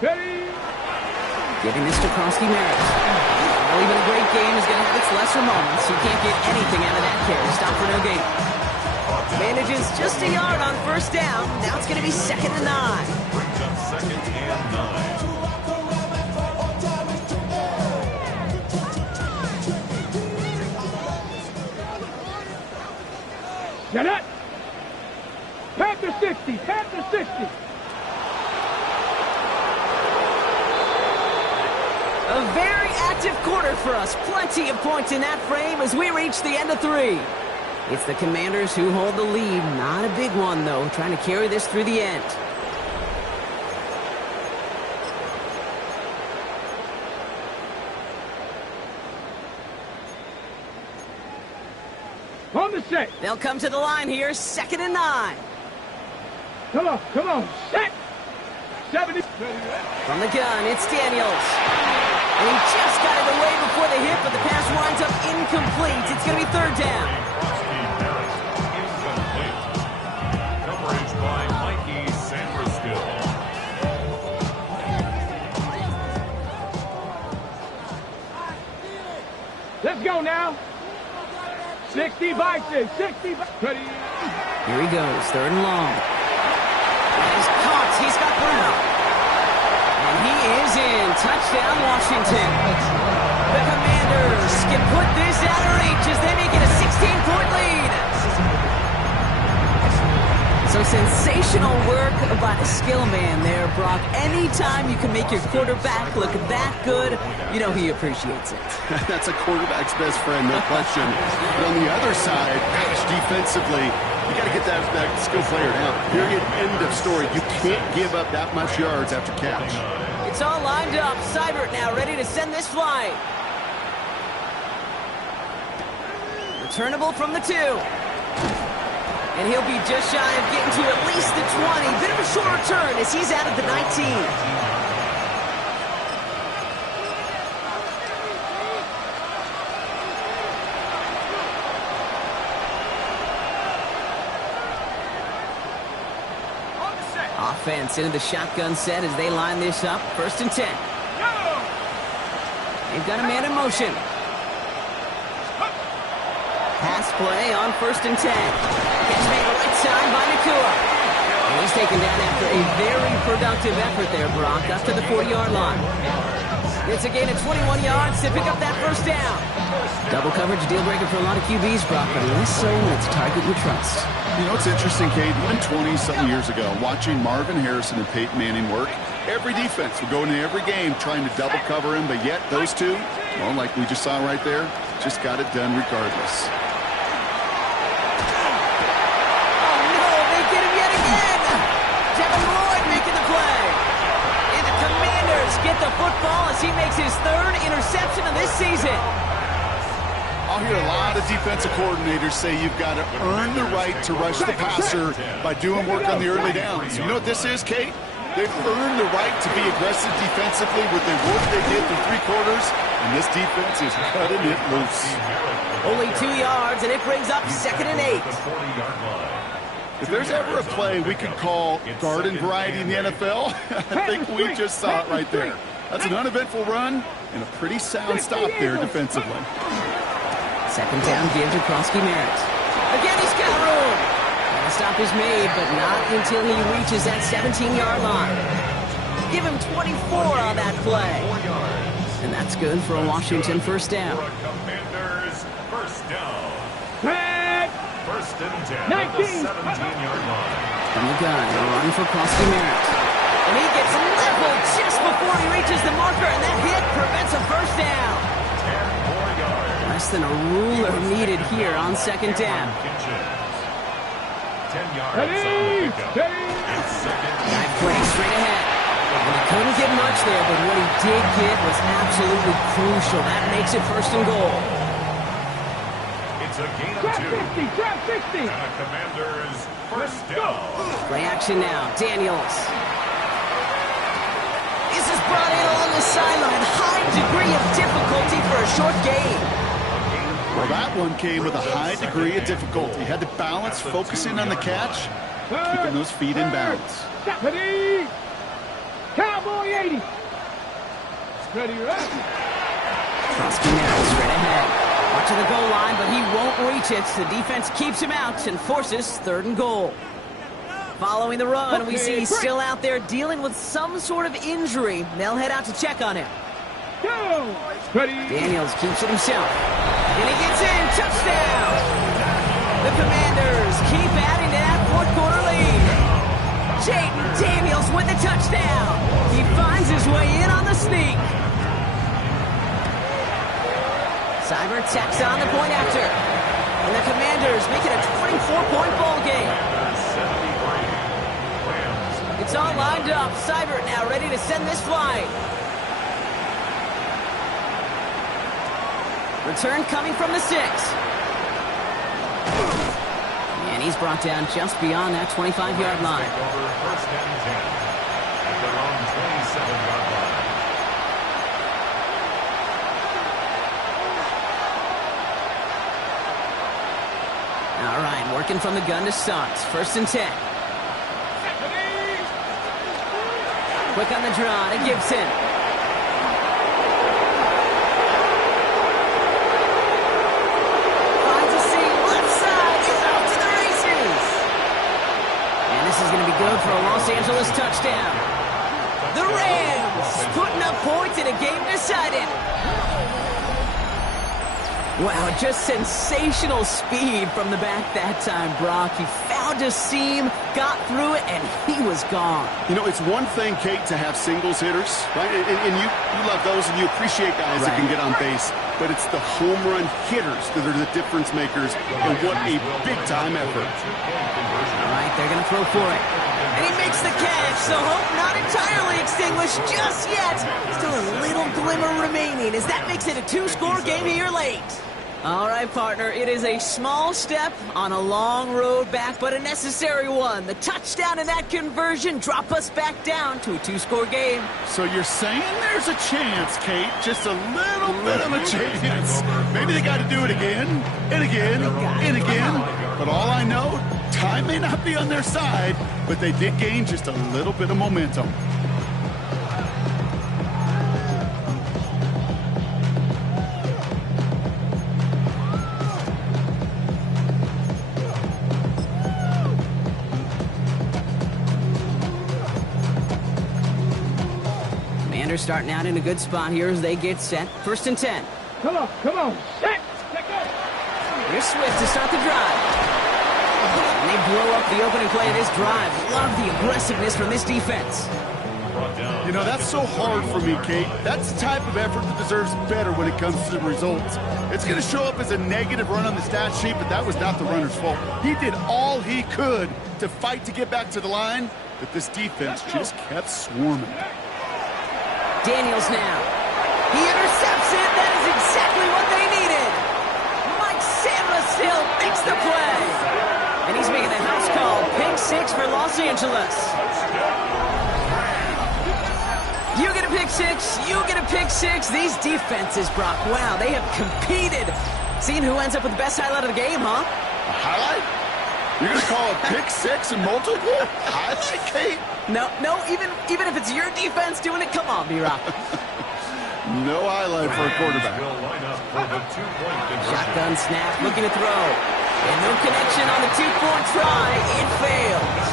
Ready? Giving this to Krosky-Merritt. Well, even a great game is going to have its lesser moments. You can't get anything out of that carry. Stop for no gain. Manages just a yard on 1st down. Now it's going to be 2nd and 9. Brings up 2nd and 9. Get it? Panther 60, Panther 60. A very active quarter for us. Plenty of points in that frame as we reach the end of 3. It's the Commanders who hold the lead. Not a big one, though. Trying to carry this through the end. On the set. They'll come to the line here. 2nd and 9. Come on, set. 70. From the gun, it's Daniels. And he just got it away before the hit, but the pass winds up incomplete. It's going to be 3rd down. Krosky-Merritt, incomplete. Coverage by Mikey Sanderskill. Let's go now. 60 Vikings. 60 Ready. Here he goes, 3rd and long. He's caught. He's got Brown. And he is in. Touchdown, Washington. The Commanders can put this out of reach as they make it a 16-point lead. So sensational work by the skill man there, Brock. Anytime you can make your quarterback look that good, you know he appreciates it. That's a quarterback's best friend, no question. But on the other side, gosh, defensively, you got to get that skill player down. Period. End of story. You can't give up that much yards after catch. It's all lined up. Seibert now ready to send this flight. Returnable from the 2. And he'll be just shy of getting to at least the 20. Bit of a short return as he's out of the 19. Offense into the shotgun set as they line this up. 1st and 10. They've got a man in motion. Pass play on 1st and 10. Catch made right side by Nakua. And he's taken down after a very productive effort there, Brock, up to the 40-yard line. It's a gain of 21 yards to pick up that 1st down. Double coverage, deal breaker for a lot of QBs, Brock, but less so when it's a target you trust. You know, it's interesting, Kate, even 20-something years ago, watching Marvin Harrison and Peyton Manning work, every defense would go into every game trying to double cover him, but yet those two, well, like we just saw right there, just got it done regardless. Get the football as he makes his 3rd interception of this season. I'll hear a lot of defensive coordinators say you've got to earn the right to rush the passer by doing work on the early downs. You know what this is, Kate? They've earned the right to be aggressive defensively with the work they did through 3 quarters, and this defense is cutting it loose. Only 2 yards, and it brings up 2nd and 8. If there's ever a play we could call garden variety in the NFL, I think we just saw it right there. That's an uneventful run and a pretty sound stop there defensively. 2nd down gives to Krosky Merritt. Again, he's got room. And a stop is made, but not until he reaches that 17-yard line. Give him 24 on that play. And that's good for a Washington 1st down. Commanders 1st down. 1st and 10 at the 17-yard line. From the gun, a run for Krosky Merritt. And he gets leveled just before he reaches the marker, and that hit prevents a 1st down. 10 more yards. Less than a ruler needed here on 2nd down. 10 yards on the pickup. It's 2nd. That play straight ahead. And he couldn't get much there, but what he did get was absolutely crucial. That makes it 1st and goal. It's a gain of 2. Trap 60. And a Commanders 1st down. Play action now. Daniels. This is brought in along the sideline. High degree of difficulty for a short gain. Well, that one came with a high degree of difficulty. Had to balance, focusing on the catch, keeping those feet in bounds. Ready. Cowboy 80. Ready, right? Krosky Merritt straight ahead. Watching the goal line, but he won't reach it. The defense keeps him out and forces 3rd and goal. Following the run, we see he's still out there dealing with some sort of injury. They'll head out to check on him. Go. Ready. Daniels keeps it himself. And he gets in. Touchdown! The Commanders keep adding to that 4th quarter lead. Jaden Daniels with the touchdown. He finds his way in on the sneak. Seibert tacks on the point after. And the Commanders make it a 24-point ball game. It's all lined up. Seibert now ready to send this flying. Return coming from the 6. And he's brought down just beyond that 25-yard line. Over 1st and 10 at their own 27-yard line. All right, working from the gun to start. 1st and 10. Quick on the draw to Gibson. excited. Wow, just sensational speed from the back that time, Brock. He found a seam, got through it, and he was gone. You know, it's one thing, Kate, to have singles hitters, right? And you love those, and you appreciate guys that can get on base. But it's the home run hitters that are the difference makers, and what a big-time effort. All right, they're going to throw for it. And he makes the catch, so hope not entirely extinguished just yet. Still a little glimmer remaining as that makes it a two-score game here late. All right, partner, it is a small step on a long road back, but a necessary one. The touchdown and that conversion drop us back down to a two-score game. So you're saying there's a chance, Kate, just a little bit of a chance. Maybe they got to do it again, and again, and again. But all I know, time may not be on their side, but they did gain just a little bit of momentum. Starting out in a good spot here as they get set. 1st and 10. Come on, set, let go. Here's Swift to start the drive. And they blow up the opening play of this drive. Love the aggressiveness from this defense. You know, that's so hard for me, Kate. That's the type of effort that deserves better when it comes to the results. It's going to show up as a negative run on the stat sheet, but that was not the runner's fault. He did all he could to fight to get back to the line, but this defense just kept swarming. Daniels now. He intercepts it. That is exactly what they needed. Mike Samuel makes the play. And he's making the house call. Pick 6 for Los Angeles. You get a pick 6. You get a pick 6. These defenses, Brock, wow, they have competed. Seeing who ends up with the best highlight of the game, huh? A highlight? You're going to call a pick 6 and multiple? Highlight, Kate? No, even if it's your defense doing it, come on, B-Rock. No highlight for a quarterback. Shotgun snap, looking to throw. And no connection on the 2-point try. It fails.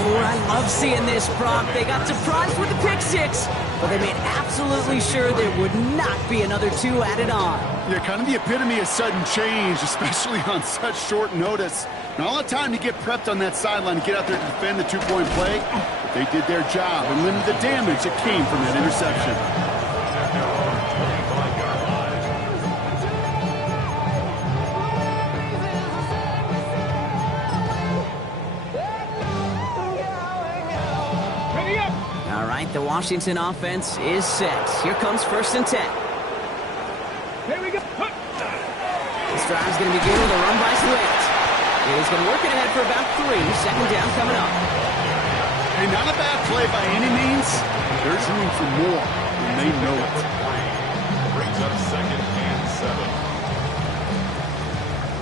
Oh, I love seeing this, Brock. They got surprised with the pick 6, but they made absolutely sure there would not be another 2 added on. Yeah, kind of the epitome of sudden change, especially on such short notice. Not all the time to get prepped on that sideline to get out there to defend the 2-point play. But they did their job and limited the damage that came from that interception. Ready up. All right, the Washington offense is set. Here comes 1st and 10. Here we go. This drive's going to begin with a run by Swift. He's going to work it ahead for about 3. 2nd down coming up. Hey, not a bad play by any means. There's room for more, and they know it. Brings up 2nd and 7.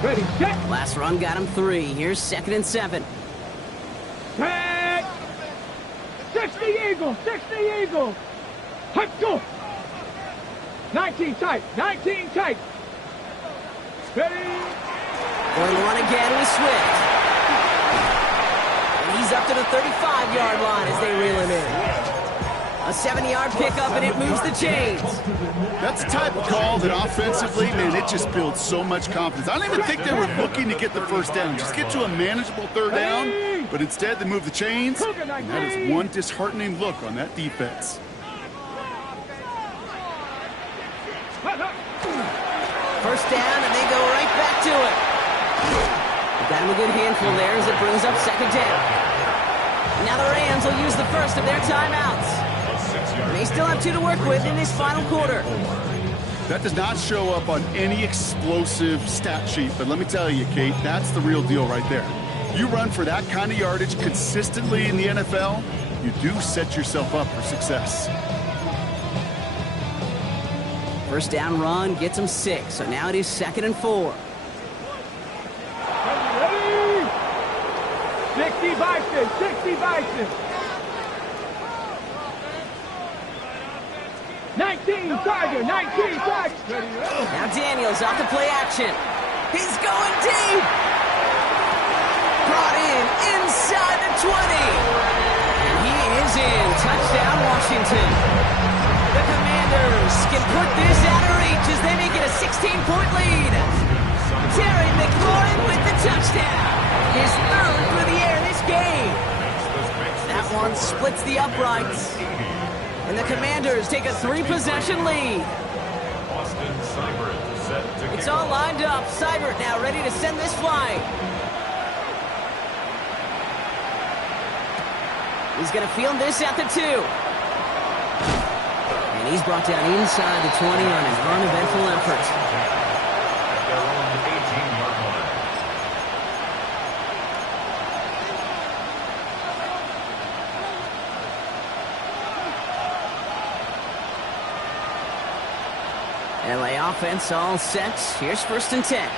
Ready, set. Last run got him 3. Here's 2nd and 7. Set. 60 Eagle, 60 Eagle. Hut, go. 19 tight, 19 tight. Ready. Going to run again with Swift. And he's up to the 35-yard line as they reel him in. A 7-yard pickup, and it moves the chains. That's the type of call that offensively, man, it just builds so much confidence. I don't even think they were looking to get the 1st down. Just get to a manageable 3rd down, but instead they move the chains, and that is one disheartening look on that defense. First down, and they go right back to it. Got him a good handful there as it brings up 2nd down. Now the Rams will use the first of their timeouts. They still have 2 to work with in this final quarter. That does not show up on any explosive stat sheet, but let me tell you, Kate, that's the real deal right there. You run for that kind of yardage consistently in the NFL, you do set yourself up for success. First down run gets him 6, so now it is 2nd and 4. Ready. 60 Bison, 60 Bison. 19 Tiger, 19 Tiger. Now Daniels off the play action. He's going deep. Brought in inside the 20. And he is in. Touchdown, Washington. The Commanders can put this out of reach as they make it a 16-point lead. Terry McLaurin with the touchdown. His third through the air this game. That one splits the uprights. And the Commanders take a 3-possession lead. It's all lined up. Seibert now ready to send this flight. He's going to field this at the 2. And he's brought down inside the 20 on an uneventful effort. Their own 18-yard line. LA offense all set. Here's 1st and 10.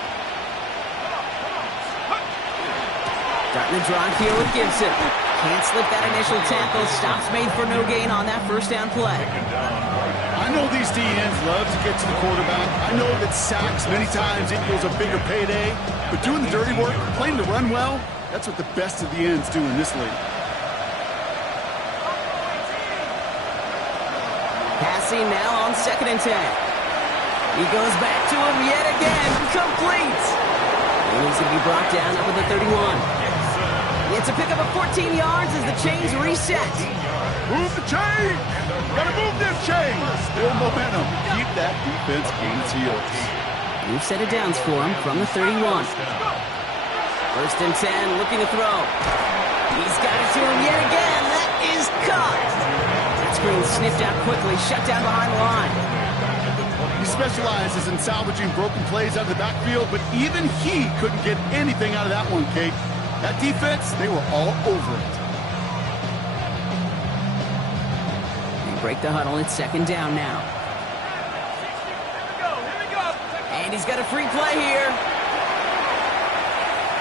Starting the drive here with Gibson. Can't slip that initial tackle. Stops made for no gain on that 1st down play. I know these DNs love to get to the quarterback. I know that sacks many times equals a bigger payday. But doing the dirty work, playing to run well, that's what the best of the ends do in this league. Passing now on 2nd and 10. He goes back to him yet again. Complete. And he's going to be brought down up at the 31. It's a pickup of 14 yards as the chains reset. Move the chain! Gotta move them chains! Build momentum. Keep that defense on its heels. You've set it downs for him from the 31. 1st and 10, looking to throw. He's got it to him yet again. That is caught. That screen sniffed out quickly, shut down behind the line. He specializes in salvaging broken plays out of the backfield, but even he couldn't get anything out of that one, Kate. That defense, they were all over it. They break the huddle. It's 2nd down now. And he's got a free play here.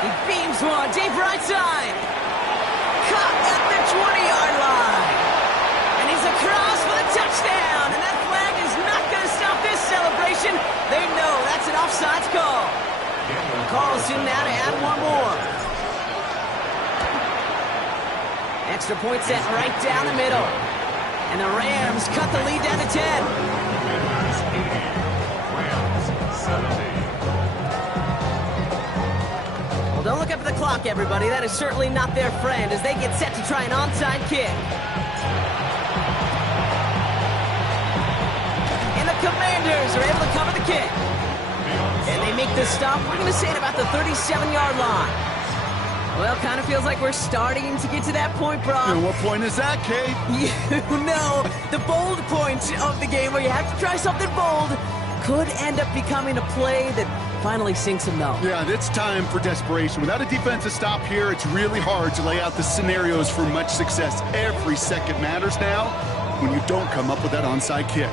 He beams one deep right side. Caught at the 20-yard line. And he's across for the touchdown. And that flag is not going to stop this celebration. They know that's an offsides call. Call soon now to add one more. Extra point set right down the middle. And the Rams cut the lead down to 10. Well, don't look up at the clock, everybody. That is certainly not their friend as they get set to try an onside kick. And the Commanders are able to cover the kick. And they make the stop. We're going to say at about the 37-yard line. Well, kind of feels like we're starting to get to that point, Brock. And what point is that, Kate? You know, the bold point of the game where you have to try something bold could end up becoming a play that finally sinks them, though. Yeah, it's time for desperation. Without a defensive stop here, it's really hard to lay out the scenarios for much success. Every second matters now when you don't come up with that onside kick.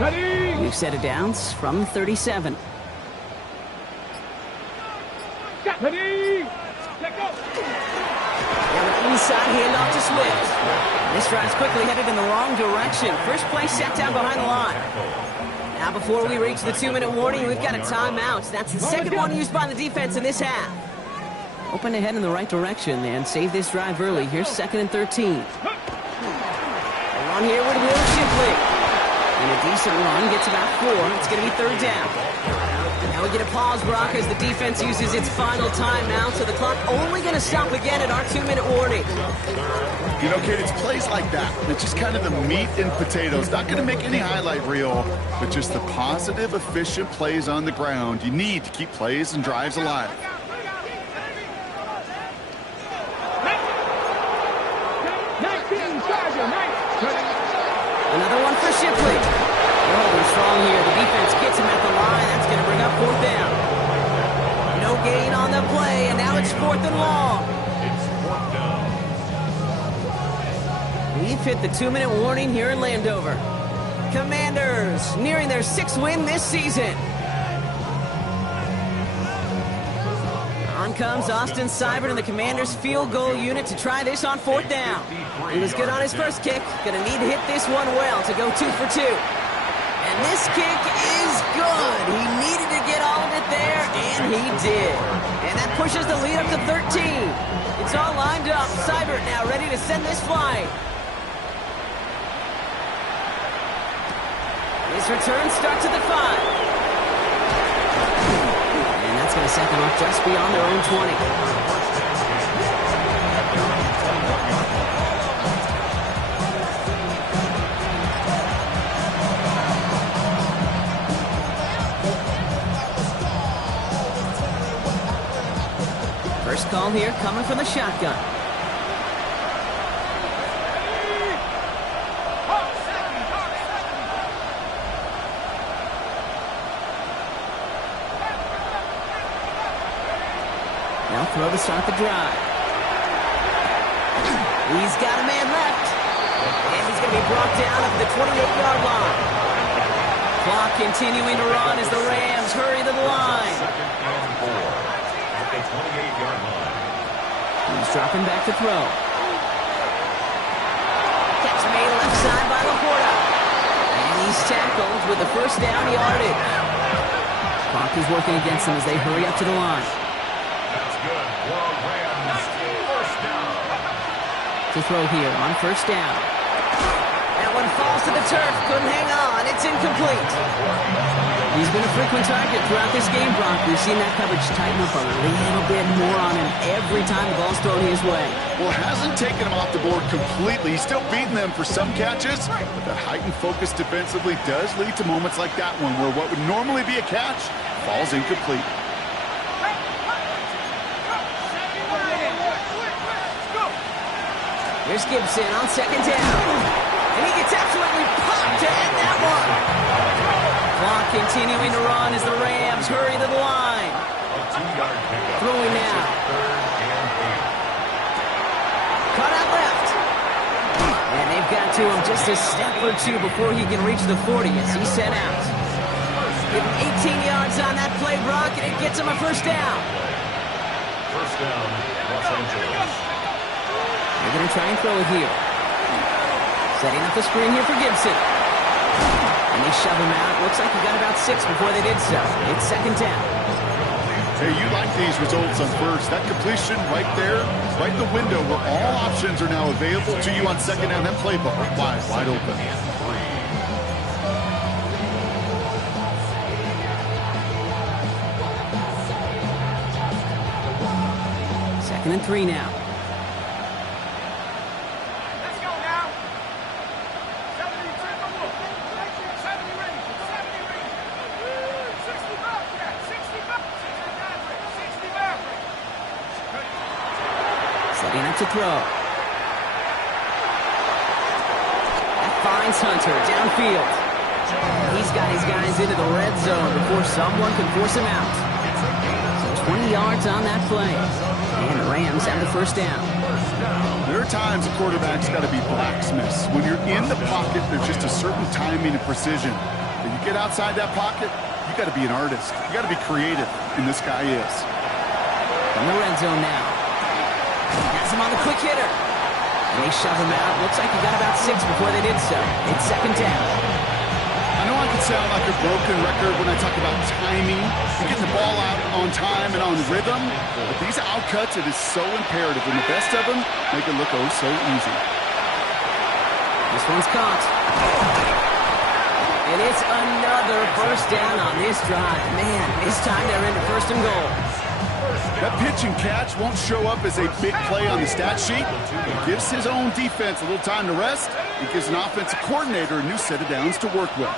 Ready? We've set it downs from 37. Ready? Let go. Now an inside handoff to Swift. This drive's quickly headed in the wrong direction. First play set down behind the line. Now before we reach the 2-minute warning, we've got a timeout. That's the second one used by the defense in this half. Open to head in the right direction and save this drive early. Here's 2nd and 13. A run here with Will Shipley. And a decent run gets about 4. It's going to be 3rd down. Now we get a pause, Brock, as the defense uses its final timeout, so the clock only going to stop again at our 2-minute warning. You know, Kate, it's plays like that. It's just kind of the meat and potatoes. Not going to make any highlight reel, but just the positive, efficient plays on the ground. You need to keep plays and drives alive. Another one for Shipley. They're holding strong here. The defense gets him at the line. That's going to bring up 4th down. No gain on the play, and now it's 4th and long. It's 4th down. We've hit the 2-minute warning here in Landover. Commanders nearing their 6th win this season. On comes Austin Seibert and the Commanders field goal unit to try this on 4th down. He was good on his first kick. Gonna need to hit this one well to go 2 for 2. And this kick is good. He needed to get all of it there, and he did. And that pushes the lead up to 13. It's all lined up. Seibert now ready to send this flight. This return starts at the 5. And that's going to set them up just beyond their own 20. First call here coming from the shotgun. Now throw to start the drive. He's got a man left. And he's going to be brought down at the 28-yard line. Clock continuing to run as the Rams hurry to the line. Second and 4 at the 28-yard line. He's dropping back to throw. Catch made left side by Laporta. And he's tackled with the first down yardage. Clock is working against them as they hurry up to the line. That's good for Rams. First down. To throw here on first down. That one falls to the turf. Couldn't hang on. It's incomplete. He's been a frequent target throughout this game, Brock. We've seen that coverage tighten up a little bit more on him every time the ball's thrown his way. Well, hasn't taken him off the board completely. He's still beating them for some catches, but that heightened focus defensively does lead to moments like that one where what would normally be a catch falls incomplete. Here's Gibson on second down. And he gets absolutely popped to end that one. Clock continuing to run as the Rams hurry to the line. A 2-yard pickup. Throwing now. Third and 8. Cut out left. And they've got to him just a step or two before he can reach the 40 as he's set out. Give him 18 yards on that play, Brock, and it gets him a first down. First down, Los Angeles. They're going to try and throw it here. Setting up the screen here for Gibson. And they shove him out. Looks like he got about 6 before they did so. It's second down. Hey, you like these results on first. That completion right there, right in the window where all options are now available to you on second down. That playbook wide open. Second and 3 now. Let's go now. 70 ready. 65, yeah. 65. 65. Setting up to throw. That finds Hunter downfield. He's got his guys into the red zone before someone can force him out. So 20 yards on that play. And the Rams have the first down. There are times a quarterback's got to be blacksmiths. When you're in the pocket, there's just a certain timing and precision. When you get outside that pocket, you got to be an artist. You got to be creative, and this guy is. From the red zone now. Has him on the quick hitter. And they shove him out. Looks like he got about 6 before they did so. It's second down. I know I can sound like a broken record when I talk about timing, getting the ball out on time and on rhythm, but these outcuts, it is so imperative, and the best of them make it look oh so easy. This one's caught. And it's another first down on this drive. Man, this time they're into first and goal. That pitch and catch won't show up as a big play on the stat sheet. It gives his own defense a little time to rest. It gives an offensive coordinator a new set of downs to work with.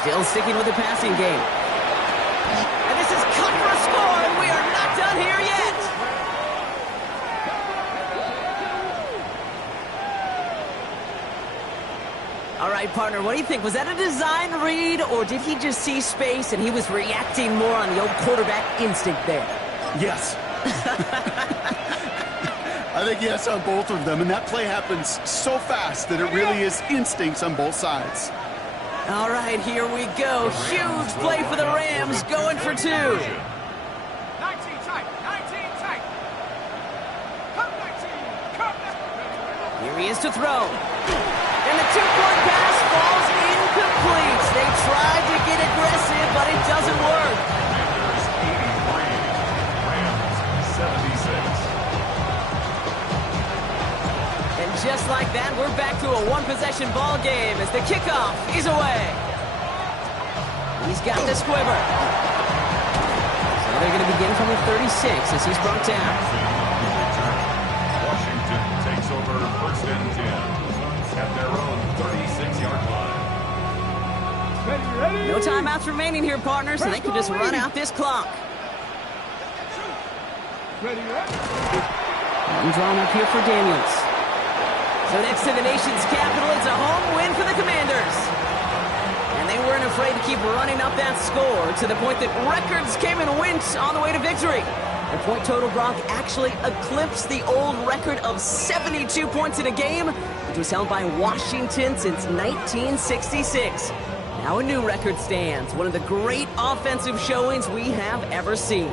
Still sticking with the passing game. And this is cut for a score, and we are not done here yet. All right, partner, what do you think? Was that a design read, or did he just see space and he was reacting more on the old quarterback instinct there? Yes. I think yes on both of them, and that play happens so fast that it really is instincts on both sides. All right, here we go. Huge play for the Rams, going for 2. 19 tight. 19 tight. Come 19. Come. Here he is to throw. And the 2-point pass falls incomplete. They tried to get aggressive, but it doesn't work. Commanders 83, Rams 76. And just like that, we're back to a one-possession ball game as the kickoff is away. He's got the squiver. So they're going to begin from the 36 as he's brought down. Washington takes over first and 10 at their own 36-yard line. Ready. No timeouts remaining here, partners, so they can just run out this clock. Ready. And drawn up here for Daniels. So next to the nation's capital, it's a home win for the Commanders. And they weren't afraid to keep running up that score to the point that records came and went on the way to victory. The point total, Brock, actually eclipsed the old record of 72 points in a game, which was held by Washington since 1966. Now a new record stands, one of the great offensive showings we have ever seen.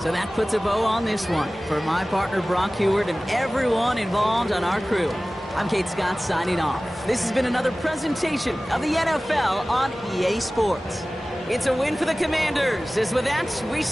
So that puts a bow on this one. For my partner, Brock Heward, and everyone involved on our crew, I'm Kate Scott signing off. This has been another presentation of the NFL on EA Sports. It's a win for the Commanders, as with that, we